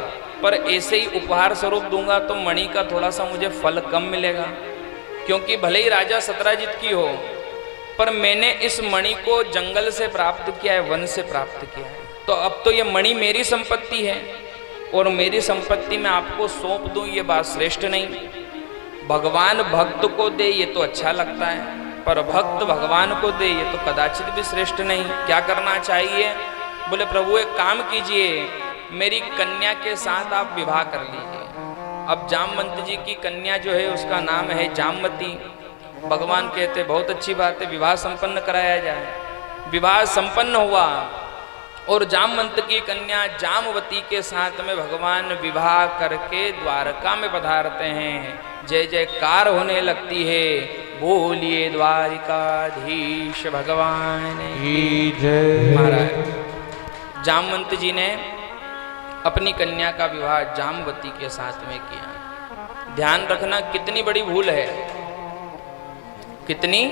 पर ऐसे ही उपहार स्वरूप दूंगा तो मणि का थोड़ा सा मुझे फल कम मिलेगा, क्योंकि भले ही राजा सतराजित की हो पर मैंने इस मणि को जंगल से प्राप्त किया है, वन से प्राप्त किया है, तो अब तो ये मणि मेरी संपत्ति है और मेरी संपत्ति में आपको सौंप दूं, ये बात श्रेष्ठ नहीं। भगवान भक्त को दे ये तो अच्छा लगता है, पर भक्त भगवान को दे ये तो कदाचित भी श्रेष्ठ नहीं। क्या करना चाहिए? बोले प्रभु एक काम कीजिए, मेरी कन्या के साथ आप विवाह कर लीजिए। अब जामवंत जी की कन्या जो है उसका नाम है जामवती। भगवान कहते बहुत अच्छी बात है, विवाह संपन्न कराया जाए। विवाह संपन्न हुआ और जामवंत की कन्या जामवती के साथ में भगवान विवाह करके द्वारका में पधारते हैं। जय जयकार होने लगती है, बोलिए द्वारिकाधीश भगवान की जय। महाराज जामवंत जी ने अपनी कन्या का विवाह जामवती के साथ में किया। ध्यान रखना कितनी बड़ी भूल है, कितनी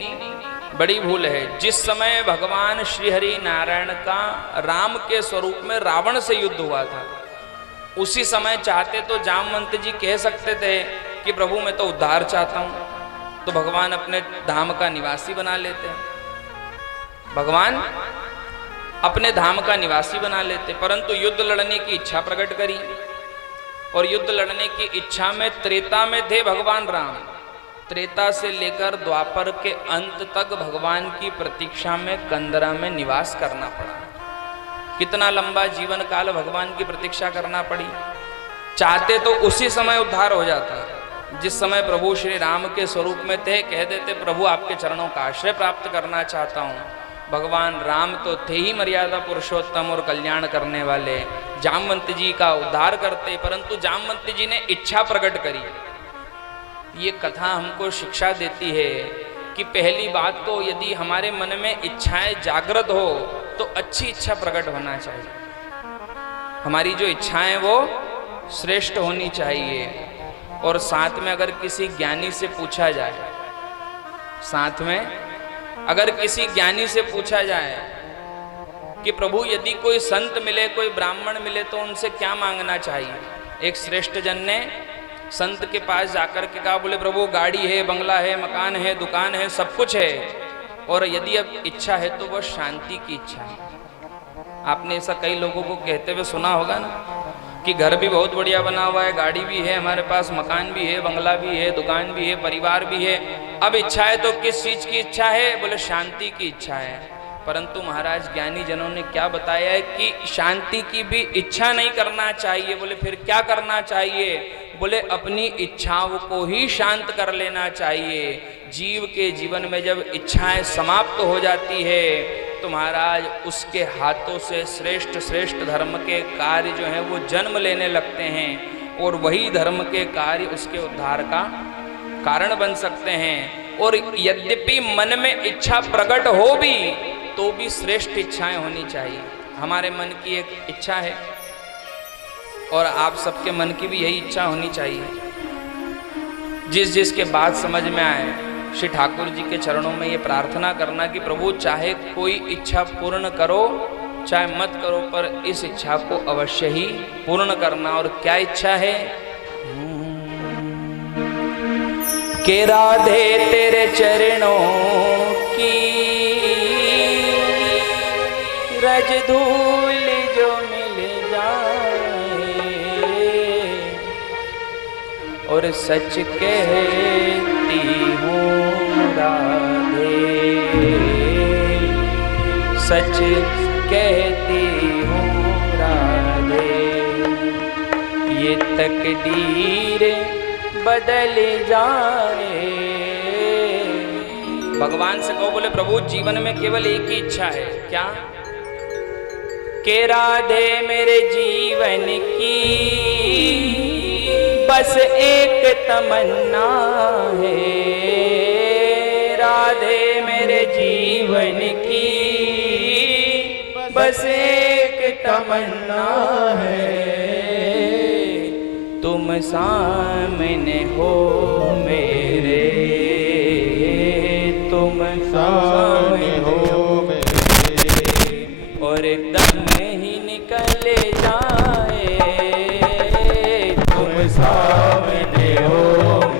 बड़ी भूल है। जिस समय भगवान श्री हरि नारायण का राम के स्वरूप में रावण से युद्ध हुआ था, उसी समय चाहते तो जामवंत जी कह सकते थे कि प्रभु मैं तो उद्धार चाहता हूं, तो भगवान अपने धाम का निवासी बना लेते, भगवान अपने धाम का निवासी बना लेते, परंतु युद्ध लड़ने की इच्छा प्रकट करी और युद्ध लड़ने की इच्छा में त्रेता में थे भगवान राम। त्रेता से लेकर द्वापर के अंत तक भगवान की प्रतीक्षा में कंदरा में निवास करना पड़ा। कितना लंबा जीवन काल भगवान की प्रतीक्षा करना पड़ी। चाहते तो उसी समय उद्धार हो जाता, जिस समय प्रभु श्री राम के स्वरूप में थे, कह देते प्रभु आपके चरणों का आश्रय प्राप्त करना चाहता हूँ। भगवान राम तो थे ही मर्यादा पुरुषोत्तम और कल्याण करने वाले, जामवंत जी का उद्धार करते, परंतु जामवंत जी ने इच्छा प्रकट करी। ये कथा हमको शिक्षा देती है कि पहली बात तो यदि हमारे मन में इच्छाएं जागृत हो तो अच्छी इच्छा प्रकट होना चाहिए। हमारी जो इच्छाएं वो श्रेष्ठ होनी चाहिए। और साथ में अगर किसी ज्ञानी से पूछा जाए, साथ में अगर किसी ज्ञानी से पूछा जाए कि प्रभु यदि कोई संत मिले, कोई ब्राह्मण मिले तो उनसे क्या मांगना चाहिए, एक श्रेष्ठ जन ने संत के पास जाकर के कहा, बोले प्रभु गाड़ी है, बंगला है, मकान है, दुकान है, सब कुछ है, और यदि अब इच्छा है तो वह शांति की इच्छा है। आपने ऐसा कई लोगों को कहते हुए सुना होगा ना कि घर भी बहुत बढ़िया बना हुआ है, गाड़ी भी है हमारे पास, मकान भी है, बंगला भी है, दुकान भी है, परिवार भी है, अब इच्छा है तो किस चीज की इच्छा है? बोले शांति की इच्छा है। परंतु महाराज ज्ञानी जनों ने क्या बताया है कि शांति की भी इच्छा नहीं करना चाहिए। बोले फिर क्या करना चाहिए? बोले अपनी इच्छाओं को ही शांत कर लेना चाहिए। जीव के जीवन में जब इच्छाएं समाप्त हो जाती है तो महाराज उसके हाथों से श्रेष्ठ श्रेष्ठ धर्म के कार्य जो हैं वो जन्म लेने लगते हैं, और वही धर्म के कार्य उसके उद्धार का कारण बन सकते हैं। और यद्यपि मन में इच्छा प्रकट हो भी तो भी श्रेष्ठ इच्छाएं होनी चाहिए। हमारे मन की एक इच्छा है और आप सबके मन की भी यही इच्छा होनी चाहिए। जिस जिसके बात समझ में आए श्री ठाकुर जी के चरणों में ये प्रार्थना करना कि प्रभु चाहे कोई इच्छा पूर्ण करो चाहे मत करो, पर इस इच्छा को अवश्य ही पूर्ण करना। और क्या इच्छा है? कि राधे तेरे चरणों की रज धूल जो मिल जाए, और सच कहती हूँ राधे, सच कहती हूँ राधे, ये तकदीर बदल जाए। भगवान से कहो, बोले प्रभु जीवन में केवल एक ही इच्छा है। क्या? कि राधे मेरे जीवन की बस एक तमन्ना है, राधे मेरे जीवन की बस एक तमन्ना है, तुम सामने हो मेरे, तुम सामने हो मेरे, और एकदम ही निकल जाए, तुम सामने हो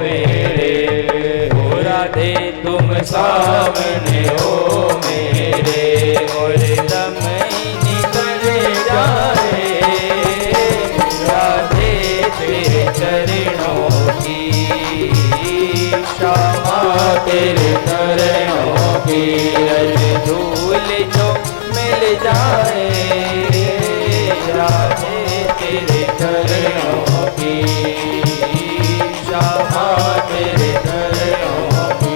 मेरे, हो राधे तुम सामने हो मेरे, और एकदम ही निकल जाए, राधे तेरे चरणों की क्षमा, तेरे चरणों की रज धूल जो मिल जाए, राधे तेरे चरणों की क्षमा, तेरे चरणों की।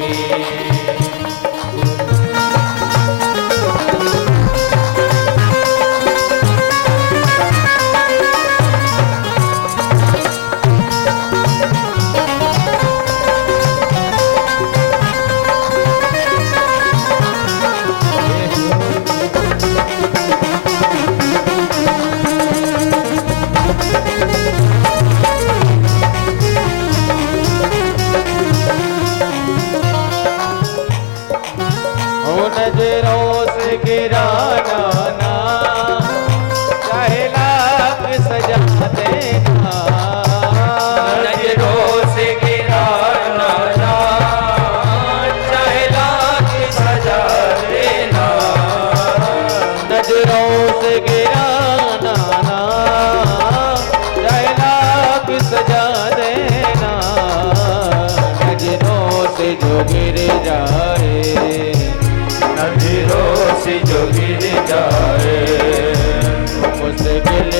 नजरों से गिराना ना, चाहे लाख सजा देना, नजरों से गिराना ना, चाहे लाख सजा देना, नजरों से गिराना ना, चाहे लाख सजा देना, नजरों से जो गिर जाए, नजरों से जो गिर जाए, मुश्किल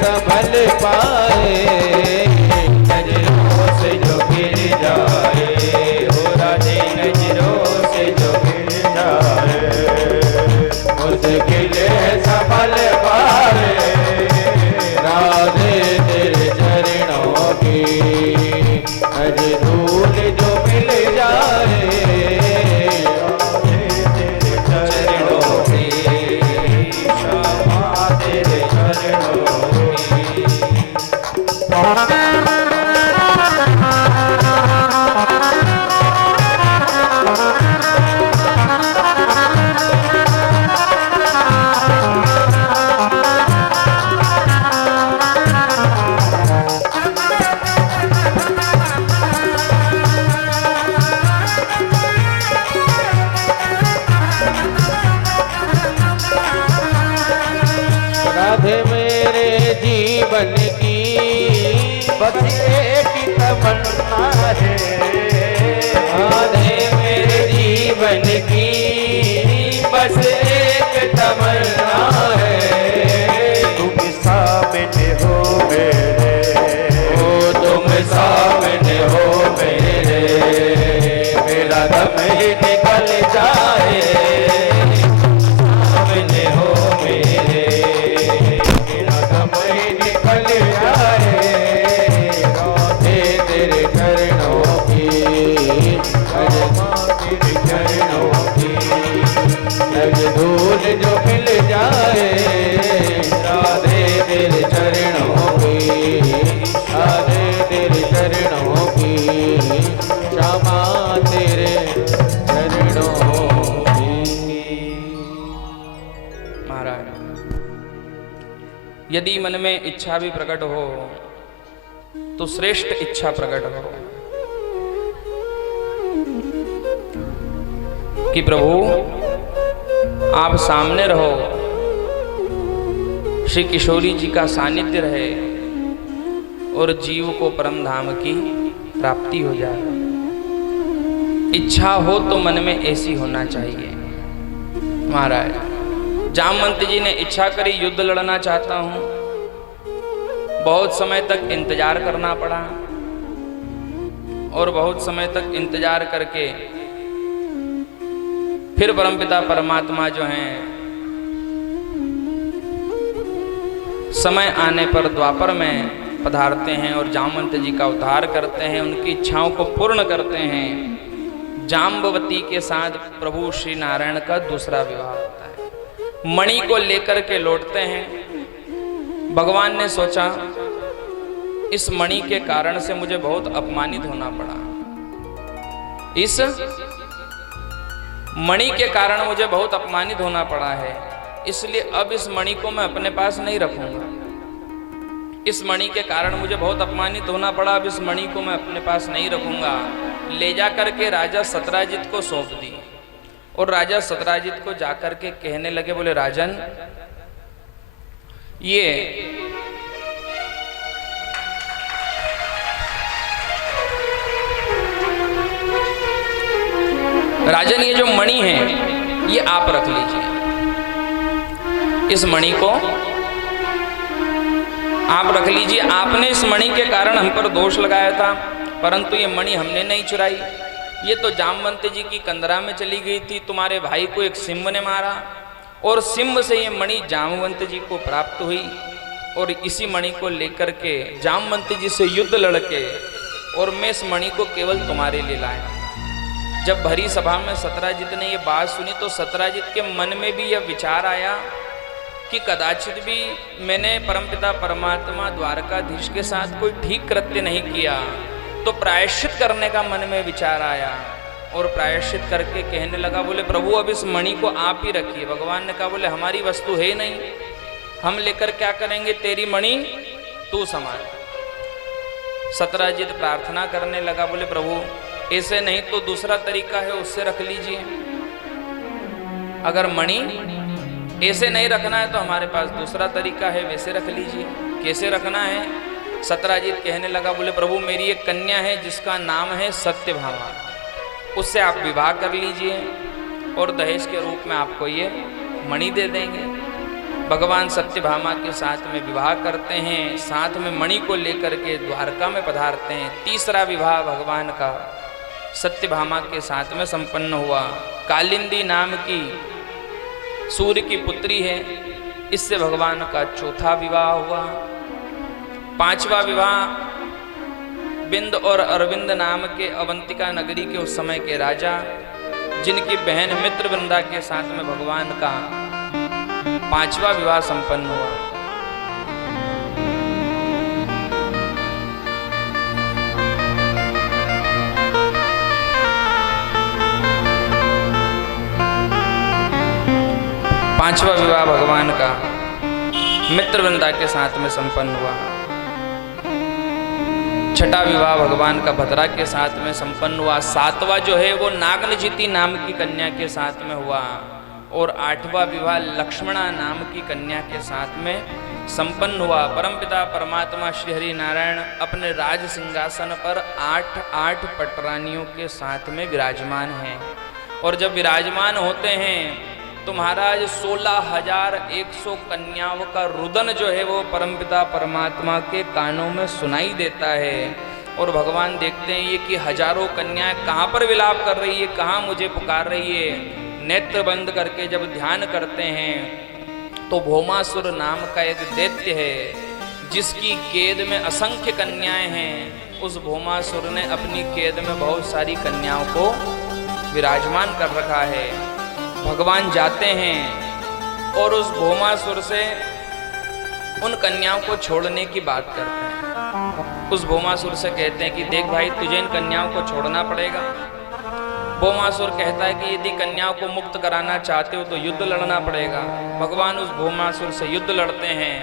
संभल पाए, नजरों से जो गिर जाए, हो राधे नजरों से जो गिर जाए, मुश्किल संभल पाए, राधे तेरे चरणों की रज धूल जो मिल जाए, चरणों की क्षमा, तेरे चरणों की। बस एक ही तमन्ना है, राधे मेरे जीवन की बस एक तमन्ना है। तुम सामने हो मेरे, ओ तुम सामने हो मेरे, मेरा दम ही निकल जाए, सामने हो मेरे, मेरा दम ही निकल जाए। राधे तेरे चरणों की, अरमा तेरे चरणों की, लग धूल जो मिल जाए, राधे तेरे चरणों की, राधे तेरे चरणों की, क्षमा तेरे चरणों की। महाराज, यदि मन में इच्छा भी प्रकट हो तो श्रेष्ठ इच्छा प्रकट हो कि प्रभु आप सामने रहो, श्री किशोरी जी का सानिध्य रहे और जीव को परम धाम की प्राप्ति हो जाए। इच्छा हो तो मन में ऐसी होना चाहिए। महाराज, जामवंत जी ने इच्छा करी युद्ध लड़ना चाहता हूं, बहुत समय तक इंतजार करना पड़ा और बहुत समय तक इंतजार करके फिर परमपिता परमात्मा जो हैं समय आने पर द्वापर में पधारते हैं और जामवंत जी का उद्धार करते हैं, उनकी इच्छाओं को पूर्ण करते हैं। जाम्बवती के साथ प्रभु श्री नारायण का दूसरा विवाह होता है। मणि को लेकर के लौटते हैं। भगवान ने सोचा इस मणि के कारण से मुझे बहुत अपमानित होना पड़ा, इस मणि के कारण मुझे बहुत अपमानित होना पड़ा है, इसलिए अब इस मणि को मैं अपने पास नहीं रखूंगा। इस मणि के कारण मुझे बहुत अपमानित होना पड़ा, अब इस मणि को मैं अपने पास नहीं रखूंगा। ले जा करके राजा सतराजित को सौंप दी और राजा सतराजित को जाकर के कहने लगे, बोले राजन, ये राजन ये जो मणि है ये आप रख लीजिए, इस मणि को आप रख लीजिए। आपने इस मणि के कारण हम पर दोष लगाया था, परंतु ये मणि हमने नहीं चुराई, ये तो जामवंत जी की कंदरा में चली गई थी। तुम्हारे भाई को एक सिंह ने मारा और सिंह से ये मणि जामवंत जी को प्राप्त हुई और इसी मणि को लेकर के जामवंत जी से युद्ध लड़के और मैं इस मणि को केवल तुम्हारे लिए लाया। जब भरी सभा में सतराजित ने ये बात सुनी तो सतराजित के मन में भी यह विचार आया कि कदाचित भी मैंने परमपिता परमात्मा द्वारकाधीश के साथ कोई ठीक कृत्य नहीं किया, तो प्रायश्चित करने का मन में विचार आया और प्रायश्चित करके कहने लगा, बोले प्रभु अब इस मणि को आप ही रखिए। भगवान ने कहा, बोले हमारी वस्तु है नहीं, हम लेकर क्या करेंगे, तेरी मणि तू संभाल। सतराजित प्रार्थना करने लगा, बोले प्रभु ऐसे नहीं तो दूसरा तरीका है, उससे रख लीजिए। अगर मणि ऐसे नहीं रखना है तो हमारे पास दूसरा तरीका है, वैसे रख लीजिए। कैसे रखना है? सतराजित कहने लगा, बोले प्रभु मेरी एक कन्या है जिसका नाम है सत्यभामा, उससे आप विवाह कर लीजिए और दहेज के रूप में आपको ये मणि दे देंगे। भगवान सत्यभामा के साथ में विवाह करते हैं, साथ में मणि को लेकर के द्वारका में पधारते हैं। तीसरा विवाह भगवान का सत्यभामा के साथ में संपन्न हुआ। कालिंदी नाम की सूर्य की पुत्री है, इससे भगवान का चौथा विवाह हुआ। पांचवा विवाह बिंद और अरविंद नाम के अवंतिका नगरी के उस समय के राजा, जिनकी बहन मित्रवृंदा के साथ में भगवान का पांचवा विवाह संपन्न हुआ। पांचवा विवाह भगवान का मित्रवृंदा के साथ में संपन्न हुआ। छठा विवाह भगवान का भद्रा के साथ में संपन्न हुआ। सातवां जो है वो नागनजिति नाम की कन्या के साथ में हुआ। और 8वां विवाह लक्ष्मणा नाम की कन्या के साथ में संपन्न हुआ। परमपिता परमात्मा श्री हरि नारायण अपने राज सिंहासन पर 8 पटरानियों के साथ में विराजमान हैं। और जब विराजमान होते हैं तो महाराज 16,100 कन्याओं का रुदन जो है वो परमपिता परमात्मा के कानों में सुनाई देता है। और भगवान देखते हैं ये कि हजारों कन्याएं कहाँ पर विलाप कर रही है, कहाँ मुझे पुकार रही है। नेत्र बंद करके जब ध्यान करते हैं तो भौमासुर नाम का एक दैत्य है जिसकी केद में असंख्य कन्याएं हैं। उस भौमासुर ने अपनी केद में बहुत सारी कन्याओं को विराजमान कर रखा है। भगवान जाते हैं और उस भौमासुर से उन कन्याओं को छोड़ने की बात करते हैं। उस भौमासुर से कहते हैं कि देख भाई, तुझे इन कन्याओं को छोड़ना पड़ेगा। भौमासुर कहता है कि यदि कन्याओं को मुक्त कराना चाहते हो तो युद्ध लड़ना पड़ेगा। भगवान उस भौमासुर से युद्ध लड़ते हैं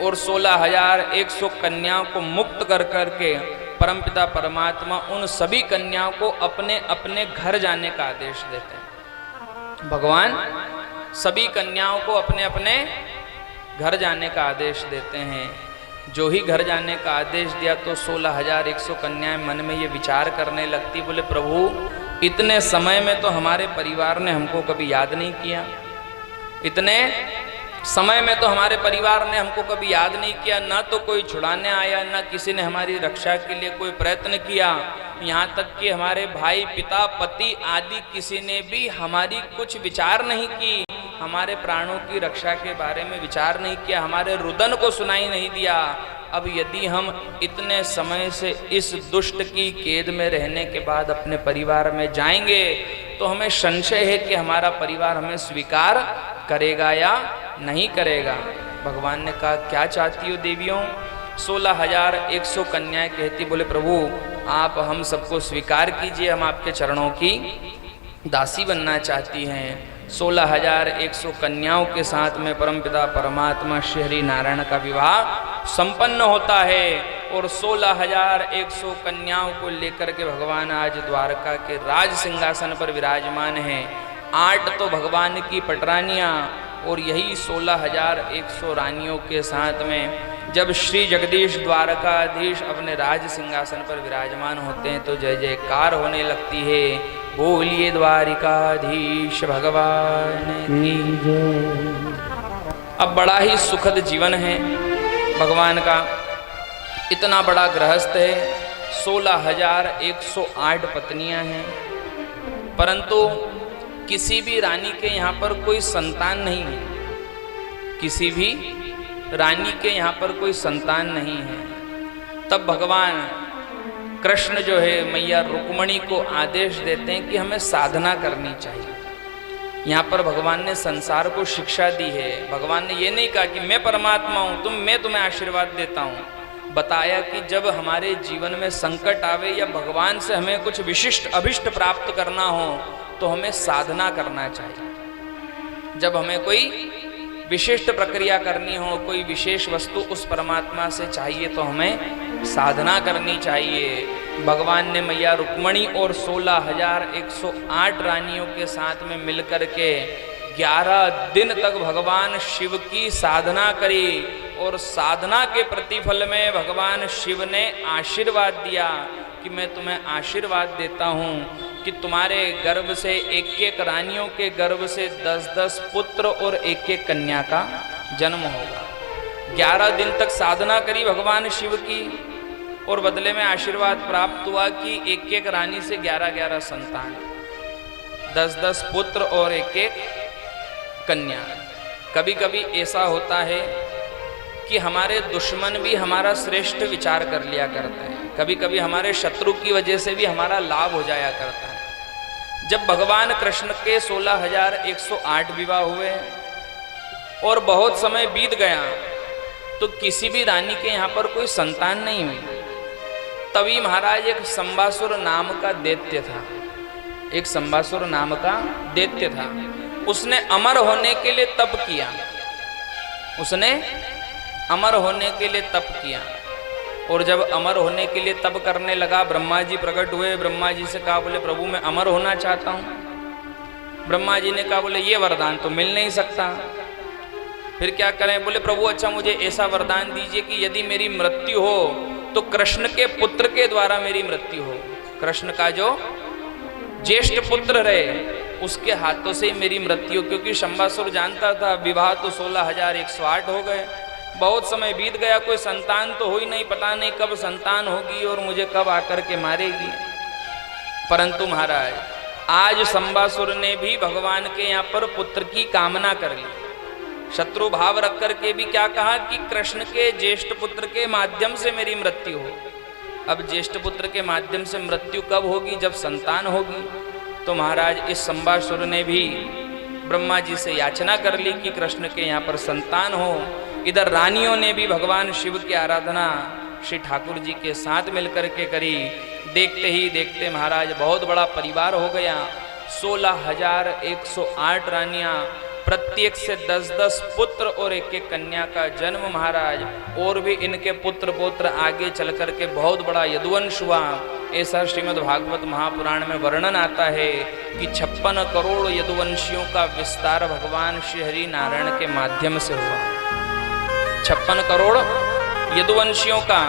और 16,100 कन्याओं को मुक्त कर करके परमपिता परमात्मा उन सभी कन्याओं को अपने अपने घर जाने का आदेश देते हैं। भगवान सभी कन्याओं को अपने अपने घर जाने का आदेश देते हैं। जो ही घर जाने का आदेश दिया तो 16,100 कन्याएं मन में ये विचार करने लगती, बोले प्रभु इतने समय में तो हमारे परिवार ने हमको कभी याद नहीं किया, इतने समय में तो हमारे परिवार ने हमको कभी याद नहीं किया, ना तो कोई छुड़ाने आया, ना किसी ने हमारी रक्षा के लिए कोई प्रयत्न किया। यहाँ तक कि हमारे भाई, पिता, पति आदि किसी ने भी हमारी कुछ विचार नहीं की, हमारे प्राणों की रक्षा के बारे में विचार नहीं किया, हमारे रुदन को सुनाई नहीं दिया। अब यदि हम इतने समय से इस दुष्ट की केद में रहने के बाद अपने परिवार में जाएंगे तो हमें संशय है कि हमारा परिवार हमें स्वीकार करेगा या नहीं करेगा। भगवान ने कहा क्या चाहती हो देवियों? 16,100 कन्याएं कहती, बोले प्रभु आप हम सबको स्वीकार कीजिए, हम आपके चरणों की दासी बनना चाहती हैं। 16,100 कन्याओं के साथ में परमपिता परमात्मा श्री हरि नारायण का विवाह संपन्न होता है और 16,100 कन्याओं को लेकर के भगवान आज द्वारका के राज सिंहासन पर विराजमान हैं। 8 तो भगवान की पटरानियां और यही 16,100 रानियों के साथ में जब श्री जगदीश द्वारकाधीश अपने राज सिंहासन पर विराजमान होते हैं तो जय जयकार होने लगती है। बोलिए द्वारिकाधीश भगवान की जय। अब बड़ा ही सुखद जीवन है भगवान का, इतना बड़ा गृहस्थ है, 16,108 पत्नियां हैं, परंतु किसी भी रानी के यहाँ पर कोई संतान नहीं है, किसी भी रानी के यहाँ पर कोई संतान नहीं है। तब भगवान कृष्ण जो है मैया रुक्मणी को आदेश देते हैं कि हमें साधना करनी चाहिए। यहाँ पर भगवान ने संसार को शिक्षा दी है। भगवान ने ये नहीं कहा कि मैं परमात्मा हूँ, मैं तुम्हें आशीर्वाद देता हूँ। बताया कि जब हमारे जीवन में संकट आवे या भगवान से हमें कुछ विशिष्ट अभिष्ट प्राप्त करना हो तो हमें साधना करना चाहिए। जब हमें कोई विशिष्ट प्रक्रिया करनी हो, कोई विशेष वस्तु उस परमात्मा से चाहिए तो हमें साधना करनी चाहिए। भगवान ने मैया रुक्मणी और 16,108 रानियों के साथ में मिलकर के 11 दिन तक भगवान शिव की साधना करी और साधना के प्रतिफल में भगवान शिव ने आशीर्वाद दिया कि मैं तुम्हें आशीर्वाद देता हूँ कि तुम्हारे गर्भ से एक एक रानियों के गर्भ से 10-10 पुत्र और एक एक कन्या का जन्म होगा। 11 दिन तक साधना करी भगवान शिव की और बदले में आशीर्वाद प्राप्त हुआ कि एक एक रानी से 11-11 संतान, 10-10 पुत्र और एक एक कन्या। कभी कभी ऐसा होता है कि हमारे दुश्मन भी हमारा श्रेष्ठ विचार कर लिया करते हैं, कभी कभी हमारे शत्रु की वजह से भी हमारा लाभ हो जाया करता है। जब भगवान कृष्ण के 16,108 विवाह हुए और बहुत समय बीत गया तो किसी भी रानी के यहाँ पर कोई संतान नहीं हुई। तभी महाराज एक संबासुर नाम का दैत्य था, एक संबासुर नाम का दैत्य था। उसने अमर होने के लिए तप किया, उसने अमर होने के लिए तप किया और जब अमर होने के लिए तप करने लगा ब्रह्मा जी प्रकट हुए। ब्रह्मा जी से कहा, बोले प्रभु मैं अमर होना चाहता हूँ। ब्रह्मा जी ने कहा, बोले ये वरदान तो मिल नहीं सकता, फिर क्या करें? बोले प्रभु अच्छा मुझे ऐसा वरदान दीजिए कि यदि मेरी मृत्यु हो तो कृष्ण के पुत्र के द्वारा मेरी मृत्यु हो। कृष्ण का जो ज्येष्ठ पुत्र रहे उसके हाथों से ही मेरी मृत्यु, क्योंकि शंबासुर जानता था विवाह तो 16,108 हो गए, बहुत समय बीत गया, कोई संतान तो हुई नहीं, पता नहीं कब संतान होगी और मुझे कब आकर के मारेगी। परंतु महाराज आज शंबासुर ने भी भगवान के यहाँ पर पुत्र की कामना कर ली, शत्रु भाव रख करके भी क्या कहा कि कृष्ण के ज्येष्ठ पुत्र के माध्यम से मेरी मृत्यु हो। अब ज्येष्ठ पुत्र के माध्यम से मृत्यु कब होगी? जब संतान होगी। तो महाराज इस शंबासुर ने भी ब्रह्मा जी से याचना कर ली कि कृष्ण के यहाँ पर संतान हो। इधर रानियों ने भी भगवान शिव की आराधना श्री ठाकुर जी के साथ मिलकर के करी। देखते ही देखते महाराज बहुत बड़ा परिवार हो गया, 16,108 रानियां, प्रत्येक से 10-10 पुत्र और एक कन्या का जन्म महाराज, और भी इनके पुत्र पौत्र आगे चल करके बहुत बड़ा यदुवंश हुआ। ऐसा श्रीमद् भागवत महापुराण में वर्णन आता है कि 56 करोड़ यदुवंशियों का विस्तार भगवान श्री हरि नारायण के माध्यम से हुआ। 56 करोड़ यदुवंशियों का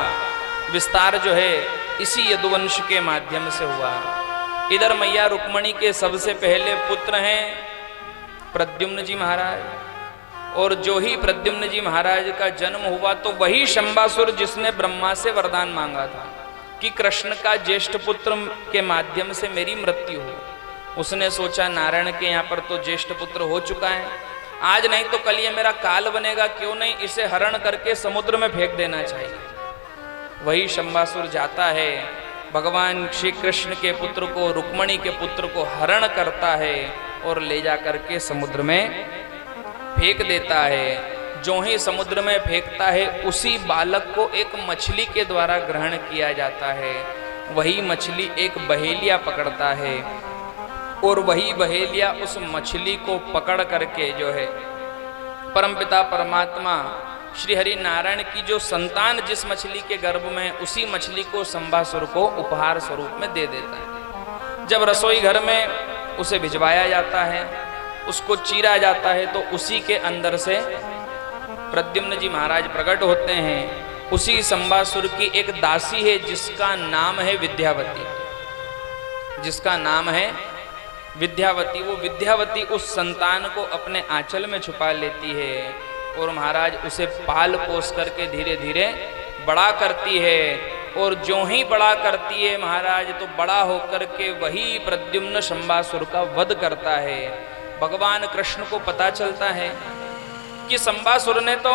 विस्तार जो है इसी यदुवंश के माध्यम से हुआ। इधर मैया रुक्मणी के सबसे पहले पुत्र हैं प्रद्युम्न जी महाराज, और जो ही प्रद्युम्न जी महाराज का जन्म हुआ तो वही शंबासुर जिसने ब्रह्मा से वरदान मांगा था कि कृष्ण का ज्येष्ठ पुत्र के माध्यम से मेरी मृत्यु हो, उसने सोचा नारायण के यहाँ पर तो ज्येष्ठ पुत्र हो चुका है, आज नहीं तो कल ये मेरा काल बनेगा, क्यों नहीं इसे हरण करके समुद्र में फेंक देना चाहिए। वही शंबासुर जाता है, भगवान श्री कृष्ण के पुत्र को, रुक्मणी के पुत्र को हरण करता है और ले जा करके समुद्र में फेंक देता है। जो ही समुद्र में फेंकता है उसी बालक को एक मछली के द्वारा ग्रहण किया जाता है। वही मछली एक बहेलिया पकड़ता है और वही बहेलिया उस मछली को पकड़ करके जो है परमपिता परमात्मा श्री हरि नारायण की जो संतान जिस मछली के गर्भ में, उसी मछली को शंबासुर को उपहार स्वरूप में दे देता है। जब रसोई घर में उसे भिजवाया जाता है, उसको चीरा जाता है, तो उसी के अंदर से प्रद्युम्न जी महाराज प्रकट होते हैं। उसी शंबासुर की एक दासी है जिसका नाम है विद्यावती, जिसका नाम है विद्यावती। वो विद्यावती उस संतान को अपने आंचल में छुपा लेती है और महाराज उसे पाल पोस करके धीरे धीरे बड़ा करती है। और जो ही बड़ा करती है महाराज, तो बड़ा होकर के वही प्रद्युम्न शंबासुर का वध करता है। भगवान कृष्ण को पता चलता है कि शंबासुर ने तो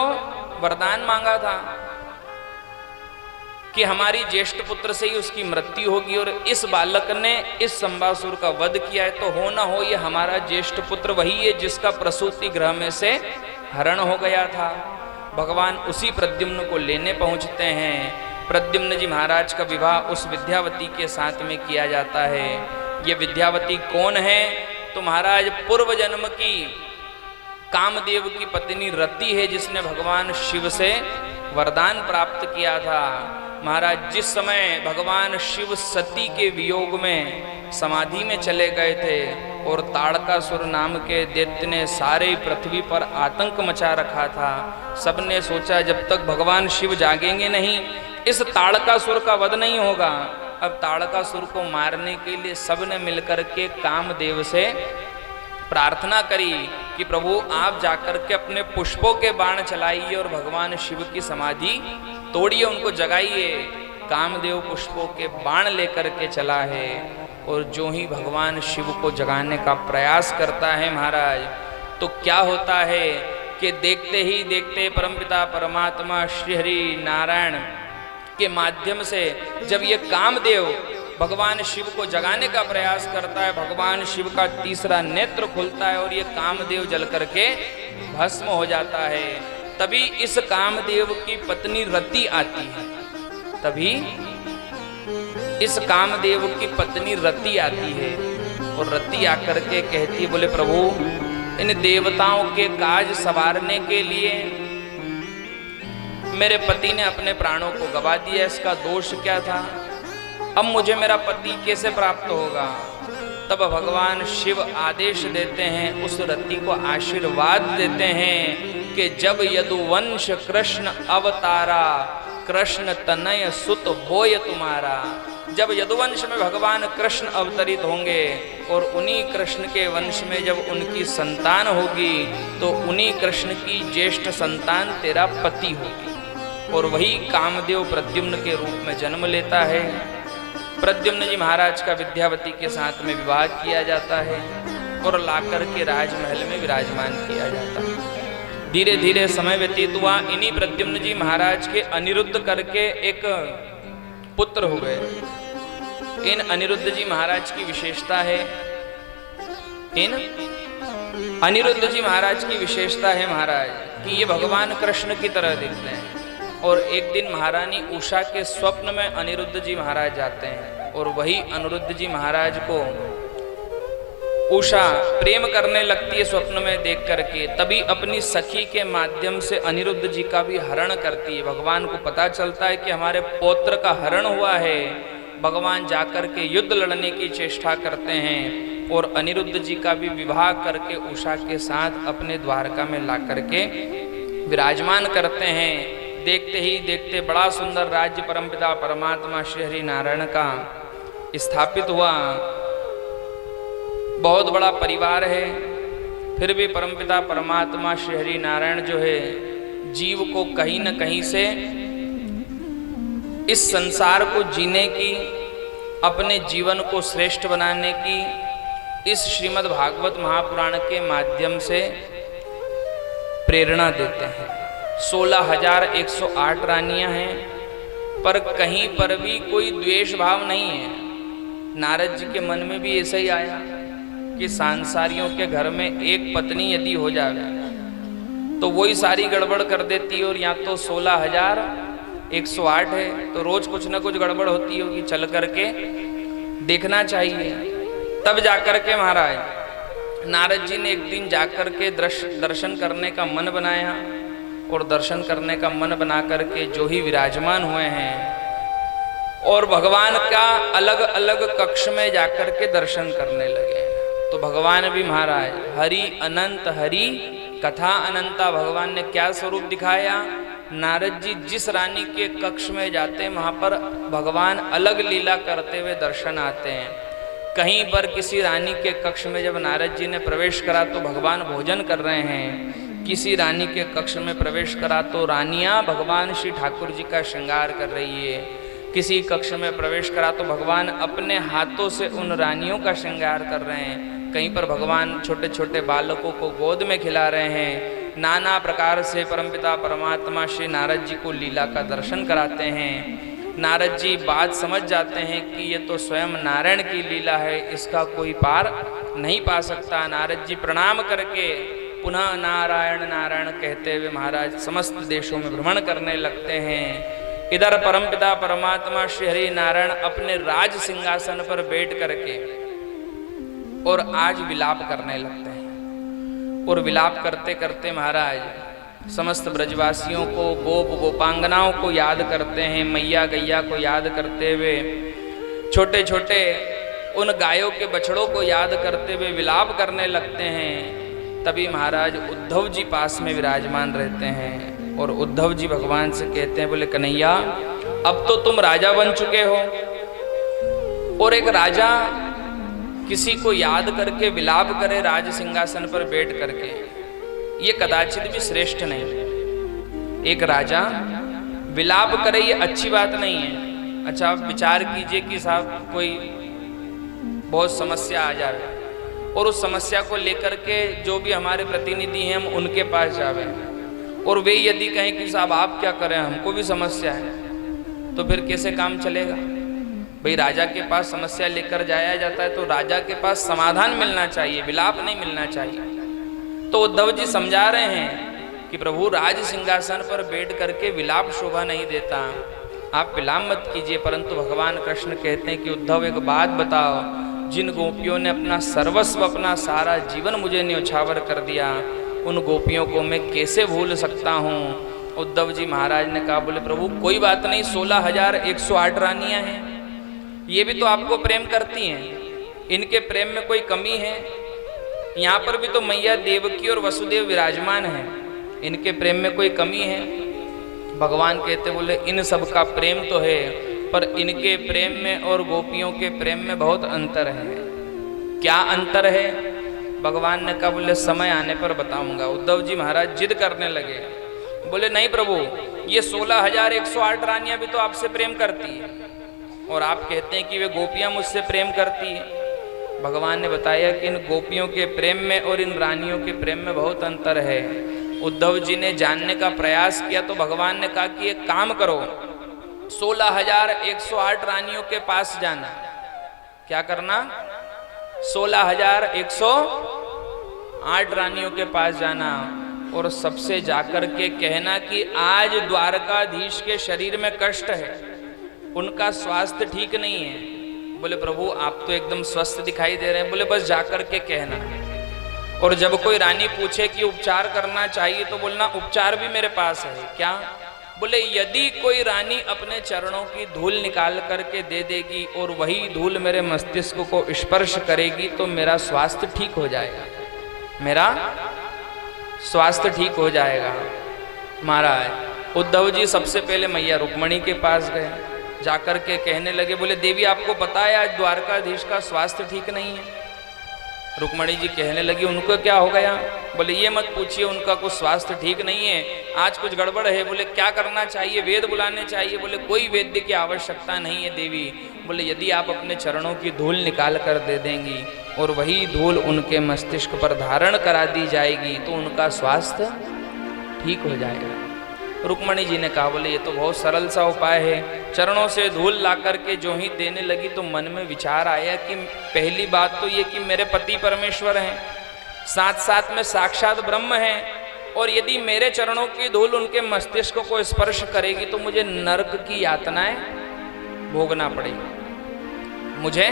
वरदान मांगा था कि हमारी ज्येष्ठ पुत्र से ही उसकी मृत्यु होगी, और इस बालक ने इस शंबासुर का वध किया है, तो हो ना हो ये हमारा ज्येष्ठ पुत्र वही है जिसका प्रसूति गृह में से हरण हो गया था। भगवान उसी प्रद्युम्न को लेने पहुंचते हैं। प्रद्युम्न जी महाराज का विवाह उस विद्यावती के साथ में किया जाता है। ये विद्यावती कौन है? तो महाराज पूर्व जन्म की कामदेव की पत्नी रति है, जिसने भगवान शिव से वरदान प्राप्त किया था। महाराज जिस समय भगवान शिव सती के वियोग में समाधि में चले गए थे और ताड़कासुर नाम के दैत्य ने सारे पृथ्वी पर आतंक मचा रखा था, सबने सोचा जब तक भगवान शिव जागेंगे नहीं, इस ताड़कासुर का वध नहीं होगा। अब ताड़कासुर को मारने के लिए सबने मिलकर के कामदेव से प्रार्थना करी कि प्रभु आप जाकर के अपने पुष्पों के बाण चलाइए और भगवान शिव की समाधि तोड़िए, उनको जगाइए। कामदेव पुष्पों के बाण लेकर के चला है और जो ही भगवान शिव को जगाने का प्रयास करता है महाराज, तो क्या होता है कि देखते ही देखते परमपिता परमात्मा श्री हरि नारायण के माध्यम से जब ये कामदेव भगवान शिव को जगाने का प्रयास करता है, भगवान शिव का तीसरा नेत्र खुलता है और ये कामदेव जल करके भस्म हो जाता है। तभी इस कामदेव की पत्नी रति आती है, तभी इस कामदेव की पत्नी रति आती है और रति आकर के कहती है, बोले प्रभु इन देवताओं के काज संवारने के लिए मेरे पति ने अपने प्राणों को गवा दिया, इसका दोष क्या था? अब मुझे मेरा पति कैसे प्राप्त होगा? तब भगवान शिव आदेश देते हैं, उस रति को आशीर्वाद देते हैं कि जब यदुवंश कृष्ण अवतारा, कृष्ण तनय सुत बोय तुम्हारा। जब यदुवंश में भगवान कृष्ण अवतरित होंगे और उन्हीं कृष्ण के वंश में जब उनकी संतान होगी तो उन्हीं कृष्ण की ज्येष्ठ संतान तेरा पति होगी। और वही कामदेव प्रद्युम्न के रूप में जन्म लेता है। प्रद्युम्न जी महाराज का विद्यावती के साथ में विवाह किया जाता है और लाकर के राजमहल में विराजमान किया जाता है। धीरे धीरे समय व्यतीत हुआ। इन्हीं प्रद्युम्न जी महाराज के अनिरुद्ध करके एक पुत्र हो गए। इन अनिरुद्ध जी महाराज की विशेषता है, इन अनिरुद्ध जी महाराज की विशेषता है महाराज कि ये भगवान कृष्ण की तरह दिखते हैं। और एक दिन महारानी उषा के स्वप्न में अनिरुद्ध जी महाराज जाते हैं और वही अनिरुद्ध जी महाराज को उषा प्रेम करने लगती है स्वप्न में देख करके। तभी अपनी सखी के माध्यम से अनिरुद्ध जी का भी हरण करती है। भगवान को पता चलता है कि हमारे पौत्र का हरण हुआ है। भगवान जाकर के युद्ध लड़ने की चेष्टा करते हैं और अनिरुद्ध जी का भी विवाह करके उषा के साथ अपने द्वारका में ला करके विराजमान करते हैं। देखते ही देखते बड़ा सुंदर राज्य परमपिता परमात्मा श्री हरि नारायण का स्थापित हुआ। बहुत बड़ा परिवार है, फिर भी परमपिता परमात्मा श्री हरि नारायण जो है जीव को कहीं न कहीं से इस संसार को जीने की, अपने जीवन को श्रेष्ठ बनाने की इस श्रीमद् भागवत महापुराण के माध्यम से प्रेरणा देते हैं। 16,108 रानियां हैं, पर कहीं पर भी कोई द्वेष भाव नहीं है। नारद जी के मन में भी ऐसा ही आया कि सांसारियों के घर में एक पत्नी यदि हो जाए तो वही सारी गड़बड़ कर देती है। और यहाँ तो 16,108 है तो रोज कुछ ना कुछ गड़बड़ होती होगी, चल करके देखना चाहिए। तब जाकर के महाराज नारद जी ने एक दिन जाकर के दर्शन करने का मन बनाया और दर्शन करने का मन बना करके जो ही विराजमान हुए हैं और भगवान का अलग अलग कक्ष में जाकर के दर्शन करने लगे। तो भगवान भी महाराज हरि अनंत, हरि कथा अनंता, भगवान ने क्या स्वरूप दिखाया। नारद जी जिस रानी के कक्ष में जाते हैं वहां पर भगवान अलग लीला करते हुए दर्शन आते हैं। कहीं पर किसी रानी के कक्ष में जब नारद जी ने प्रवेश करा तो भगवान भोजन कर रहे हैं। किसी रानी के कक्ष में प्रवेश करा तो रानियां भगवान श्री ठाकुर जी का श्रृंगार कर रही है। किसी कक्ष में प्रवेश करा तो भगवान अपने हाथों से उन रानियों का श्रृंगार कर रहे हैं। कहीं पर भगवान छोटे छोटे बालकों को गोद में खिला रहे हैं। नाना प्रकार से परमपिता परमात्मा श्री नारद जी को लीला का दर्शन कराते हैं। नारद जी बात समझ जाते हैं कि ये तो स्वयं नारायण की लीला है, इसका कोई पार नहीं पा सकता। नारद जी प्रणाम करके पुनः नारायण नारायण कहते हुए महाराज समस्त देशों में भ्रमण करने लगते हैं। इधर परमपिता परमात्मा श्री हरि नारायण अपने राज सिंहासन पर बैठ करके और आज विलाप करने लगते हैं। और विलाप करते करते महाराज समस्त ब्रजवासियों को, गोप गोपांगनाओं को याद करते हैं, मैया गैया को याद करते हुए, छोटे छोटे उन गायों के बछड़ों को याद करते हुए विलाप करने लगते हैं। तभी महाराज उद्धव जी पास में विराजमान रहते हैं और उद्धव जी भगवान से कहते हैं, बोले कन्हैया अब तो तुम राजा बन चुके हो और एक राजा किसी को याद करके विलाप करे राज सिंहासन पर बैठ करके, ये कदाचित भी श्रेष्ठ नहीं। एक राजा विलाप करे ये अच्छी बात नहीं है। अच्छा आप विचार कीजिए कि साहब कोई बहुत समस्या आ जाए और उस समस्या को लेकर के जो भी हमारे प्रतिनिधि हैं हम उनके पास जावे और वे यदि कहें कि साहब आप क्या करें, हमको भी समस्या है, तो फिर कैसे काम चलेगा। भाई राजा के पास समस्या लेकर जाया जाता है तो राजा के पास समाधान मिलना चाहिए, विलाप नहीं मिलना चाहिए। तो उद्धव जी समझा रहे हैं कि प्रभु राज सिंहासन पर बैठ करके विलाप शोभा नहीं देता, आप विलाप मत कीजिए। परंतु भगवान कृष्ण कहते हैं कि उद्धव एक बात बताओ, जिन गोपियों ने अपना सर्वस्व, अपना सारा जीवन मुझे न्योछावर कर दिया, उन गोपियों को मैं कैसे भूल सकता हूँ। उद्धव जी महाराज ने कहा, बोले प्रभु कोई बात नहीं, 16,108 रानियां हैं, ये भी तो आपको प्रेम करती हैं, इनके प्रेम में कोई कमी है? यहाँ पर भी तो मैया देवकी और वसुदेव विराजमान हैं, इनके प्रेम में कोई कमी है? भगवान कहते बोले इन सब का प्रेम तो है, पर इनके प्रेम में और गोपियों के प्रेम में बहुत अंतर है। क्या अंतर है? भगवान ने कहा बोले समय आने पर बताऊंगा। उद्धव जी महाराज जिद करने लगे, बोले नहीं प्रभु, ये 16,108 रानियां भी तो आपसे प्रेम करती है और आप कहते हैं कि वे गोपियां मुझसे प्रेम करती है। भगवान ने बताया कि इन गोपियों के प्रेम में और इन रानियों के प्रेम में बहुत अंतर है। उद्धव जी ने जानने का प्रयास किया तो भगवान ने कहा कि एक काम करो, 16,108 रानियों के पास जाना। क्या करना? 16,108 रानियों के पास जाना और सबसे जाकर के कहना कि आज द्वारकाधीश के शरीर में कष्ट है, उनका स्वास्थ्य ठीक नहीं है। बोले प्रभु आप तो एकदम स्वस्थ दिखाई दे रहे हैं। बोले बस जाकर के कहना। और जब कोई रानी पूछे कि उपचार करना चाहिए तो बोलना उपचार भी मेरे पास है। क्या? बोले यदि कोई रानी अपने चरणों की धूल निकाल करके दे देगी और वही धूल मेरे मस्तिष्क को स्पर्श करेगी तो मेरा स्वास्थ्य ठीक हो जाएगा, मेरा स्वास्थ्य ठीक हो जाएगा। महाराज उद्धव जी सबसे पहले मैया रुक्मणी के पास गए, जाकर के कहने लगे बोले देवी आपको पता है आज द्वारकाधीश का स्वास्थ्य ठीक नहीं है। रुक्मणी जी कहने लगी उनको क्या हो गया? बोले ये मत पूछिए, उनका कुछ स्वास्थ्य ठीक नहीं है, आज कुछ गड़बड़ है। बोले क्या करना चाहिए? वेद बुलाने चाहिए। बोले कोई वेद्य की आवश्यकता नहीं है देवी। बोले यदि आप अपने चरणों की धूल निकाल कर दे देंगी और वही धूल उनके मस्तिष्क पर धारण करा दी जाएगी तो उनका स्वास्थ्य ठीक हो जाएगा। रुक्मणी जी ने कहा बोले ये तो बहुत सरल सा उपाय है। चरणों से धूल ला करके जो ही देने लगी तो मन में विचार आया कि पहली बात तो ये कि मेरे पति परमेश्वर हैं, साथ साथ में साक्षात ब्रह्म हैं, और यदि मेरे चरणों की धूल उनके मस्तिष्क को स्पर्श करेगी तो मुझे नरक की यातनाएं भोगना पड़ेगी, मुझे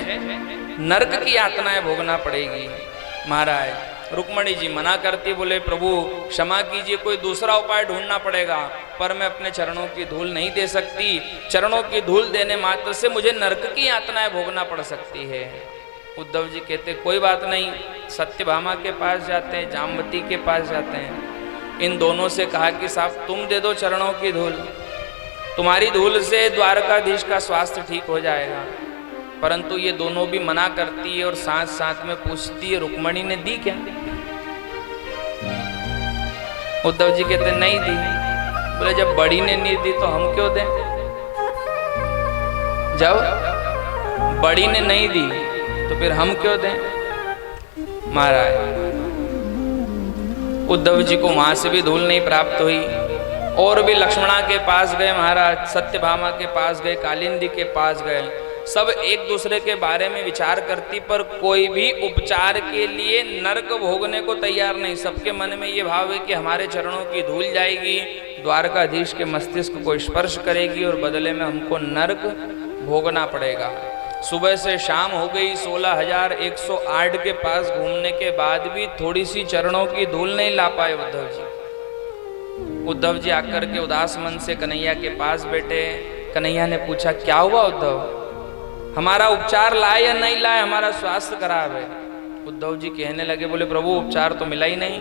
नरक की यातनाएं भोगना पड़ेगी। महाराज रुक्मणी जी मना करती, बोले प्रभु क्षमा कीजिए, कोई दूसरा उपाय ढूंढना पड़ेगा, पर मैं अपने चरणों की धूल नहीं दे सकती। चरणों की धूल देने मात्र से मुझे नरक की यातनाएं भोगना पड़ सकती है। उद्धव जी कहते कोई बात नहीं, सत्यभामा के पास जाते हैं, जामवती के पास जाते हैं, इन दोनों से कहा कि साहब तुम दे दो चरणों की धूल, तुम्हारी धूल से द्वारकाधीश का स्वास्थ्य ठीक हो जाएगा। परंतु ये दोनों भी मना करती है और साथ साथ में पूछती है रुक्मणी ने दी क्या? उद्धव जी कहते नहीं दी। बोले जब बड़ी ने नहीं दी तो हम क्यों दें? जब बड़ी ने नहीं दी तो फिर हम क्यों दें? महाराज उद्धव जी को वहां से भी धूल नहीं प्राप्त हुई और भी लक्ष्मणा के पास गए, महाराज सत्यभामा के पास गए, कालिंदी के पास गए, सब एक दूसरे के बारे में विचार करती पर कोई भी उपचार के लिए नरक भोगने को तैयार नहीं। सबके मन में ये भाव है कि हमारे चरणों की धूल जाएगी, द्वारकाधीश के मस्तिष्क को स्पर्श करेगी और बदले में हमको नरक भोगना पड़ेगा। सुबह से शाम हो गई, 16,108 के पास घूमने के बाद भी थोड़ी सी चरणों की धूल नहीं ला पाए उद्धव जी। उद्धव जी आकर के उदास मन से कन्हैया के पास बैठे। कन्हैया ने पूछा क्या हुआ उद्धव, हमारा उपचार लाए या नहीं लाए, हमारा स्वास्थ्य खराब है। उद्धव जी कहने लगे बोले प्रभु उपचार तो मिला ही नहीं।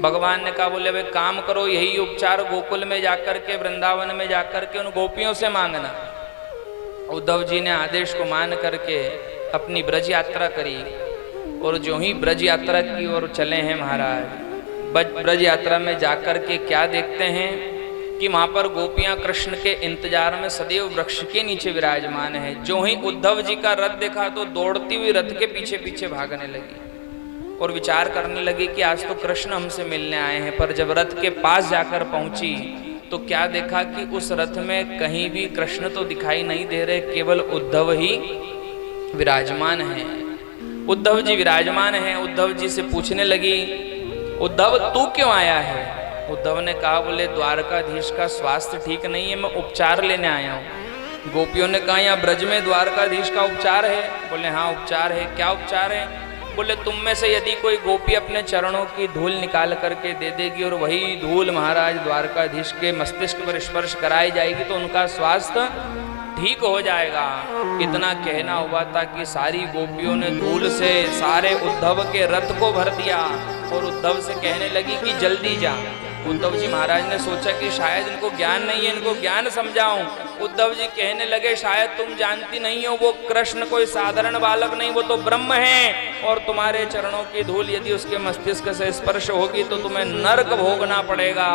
भगवान ने कहा बोले वे काम करो, यही उपचार गोकुल में जाकर के, वृंदावन में जाकर के उन गोपियों से मांगना। उद्धव जी ने आदेश को मान करके अपनी ब्रज यात्रा करी और जो ही ब्रज यात्रा की ओर चले हैं महाराज, ब्रज यात्रा में जाकर के क्या देखते हैं कि वहां पर गोपियां कृष्ण के इंतजार में सदैव वृक्ष के नीचे विराजमान है। जो ही उद्धव जी का रथ देखा तो दौड़ती हुई रथ के पीछे पीछे भागने लगी और विचार करने लगी कि आज तो कृष्ण हमसे मिलने आए हैं। पर जब रथ के पास जाकर पहुंची तो क्या देखा कि उस रथ में कहीं भी कृष्ण तो दिखाई नहीं दे रहे, केवल उद्धव ही विराजमान हैं। उद्धव जी विराजमान हैं। उद्धव जी से पूछने लगी उद्धव तू क्यों आया है? उद्धव ने कहा बोले द्वारकाधीश का स्वास्थ्य ठीक नहीं है, मैं उपचार लेने आया हूँ। गोपियों ने कहा यहाँ ब्रज में द्वारकाधीश का उपचार है? बोले हाँ उपचार है। क्या उपचार है? बोले तुम में से यदि कोई गोपी अपने चरणों की धूल निकाल करके दे देगी और वही धूल महाराज द्वारकाधीश के मस्तिष्क पर स्पर्श कराई जाएगी तो उनका स्वास्थ्य ठीक हो जाएगा। इतना कहना हुआ था कि सारी गोपियों ने धूल से सारे उद्धव के रथ को भर दिया और उद्धव से कहने लगी कि जल्दी जा। उद्धव जी महाराज ने सोचा कि शायद इनको ज्ञान नहीं है, इनको ज्ञान समझाऊं। उद्धव जी कहने लगे शायद तुम जानती नहीं हो, वो कृष्ण कोई साधारण बालक नहीं, वो तो ब्रह्म है और तुम्हारे चरणों की धूल यदि उसके मस्तिष्क से स्पर्श होगी तो तुम्हें नरक भोगना पड़ेगा।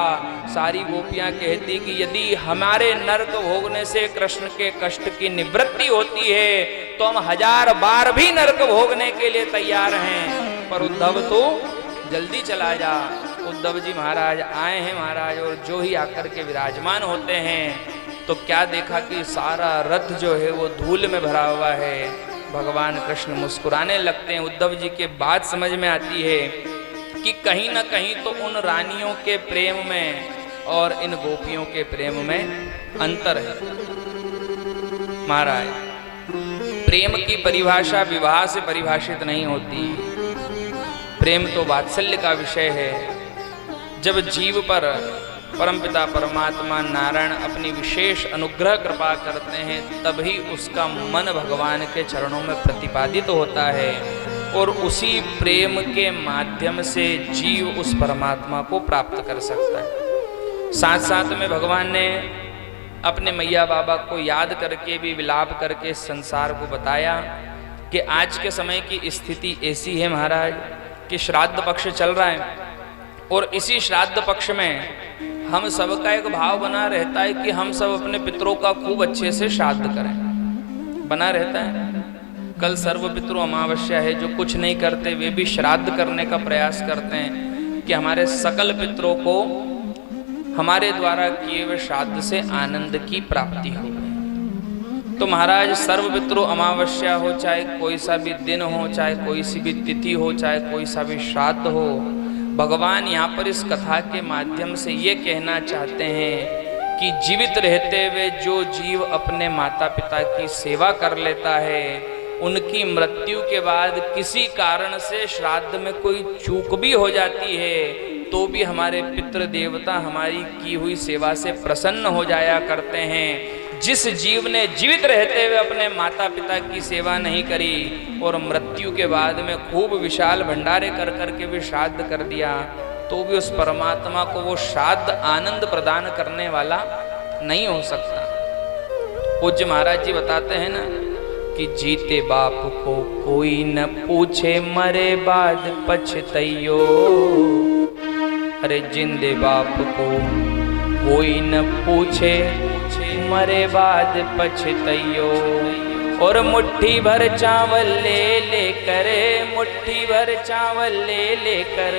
सारी गोपियां कहती कि यदि हमारे नरक भोगने से कृष्ण के कष्ट की निवृत्ति होती है तो हम 1000 बार भी नरक भोगने के लिए तैयार हैं, पर उद्धव तू जल्दी चला जा। उद्धव जी महाराज आए हैं महाराज, और जो ही आकर के विराजमान होते हैं तो क्या देखा कि सारा रथ जो है वो धूल में भरा हुआ है। भगवान कृष्ण मुस्कुराने लगते हैं। उद्धव जी के बात समझ में आती है कि कहीं ना कहीं तो उन रानियों के प्रेम में और इन गोपियों के प्रेम में अंतर है। महाराज, प्रेम की परिभाषा विवाह से परिभाषित नहीं होती। प्रेम तो वात्सल्य का विषय है। जब जीव पर परमपिता परमात्मा नारायण अपनी विशेष अनुग्रह कृपा करते हैं तभी उसका मन भगवान के चरणों में प्रतिपादित होता है और उसी प्रेम के माध्यम से जीव उस परमात्मा को प्राप्त कर सकता है। साथ साथ में भगवान ने अपने मैया बाबा को याद करके भी विलाप करके संसार को बताया कि आज के समय की स्थिति ऐसी है महाराज कि श्राद्ध पक्ष चल रहा है और इसी श्राद्ध पक्ष में हम सबका एक भाव बना रहता है कि हम सब अपने पितरों का खूब अच्छे से श्राद्ध करें, बना रहता है। कल सर्व पितरों अमावस्या है, जो कुछ नहीं करते वे भी श्राद्ध करने का प्रयास करते हैं कि हमारे सकल पितरों को हमारे द्वारा किए हुए श्राद्ध से आनंद की प्राप्ति हो। तो महाराज सर्व पितरों अमावस्या हो, चाहे कोई सा भी दिन हो, चाहे कोई सी भी तिथि हो, चाहे कोई सा भी श्राद्ध हो, भगवान यहाँ पर इस कथा के माध्यम से ये कहना चाहते हैं कि जीवित रहते हुए जो जीव अपने माता पिता की सेवा कर लेता है, उनकी मृत्यु के बाद किसी कारण से श्राद्ध में कोई चूक भी हो जाती है तो भी हमारे पितृ देवता हमारी की हुई सेवा से प्रसन्न हो जाया करते हैं। जिस जीव ने जीवित रहते हुए अपने माता पिता की सेवा नहीं करी और मृत्यु के बाद में खूब विशाल भंडारे कर करके भी श्राद्ध कर दिया तो भी उस परमात्मा को वो श्राद्ध आनंद प्रदान करने वाला नहीं हो सकता। पूज्य महाराज जी बताते हैं ना कि जीते बाप को कोई न पूछे, मरे बाद पछतैयो। अरे जिंदे बाप को कोई न पूछे, मरे बाद पछतैयो। और मुट्ठी भर चावल ले लेकर, मुट्ठी भर चावल ले लेकर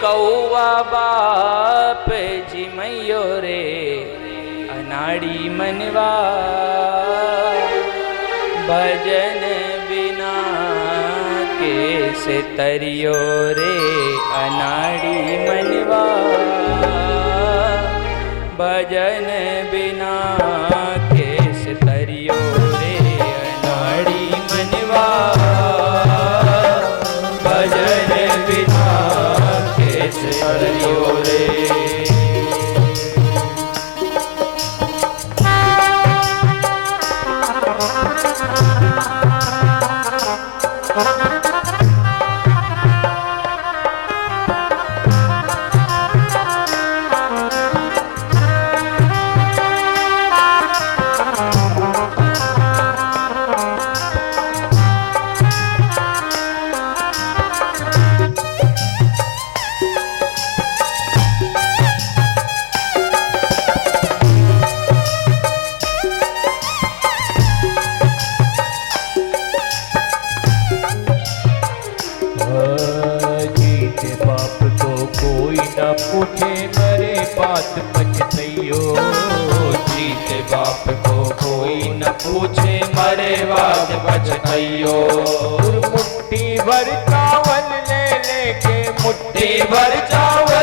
कौवा बाप जी मैयो रे अनाड़ी मनवा। भजन बिना कैसे तरियो रे अनाड़ी मनवा। भजन बिना कैसे तरियो रे अनाड़ी मनवा। भजन बिना कैसे तरियो रे। पूछे मरे बात पछतैयो। जीते बाप को कोई न पूछे, मरे बात पछतैयो। मुट्ठी भर चावल ले लेके, मुट्ठी भर चावल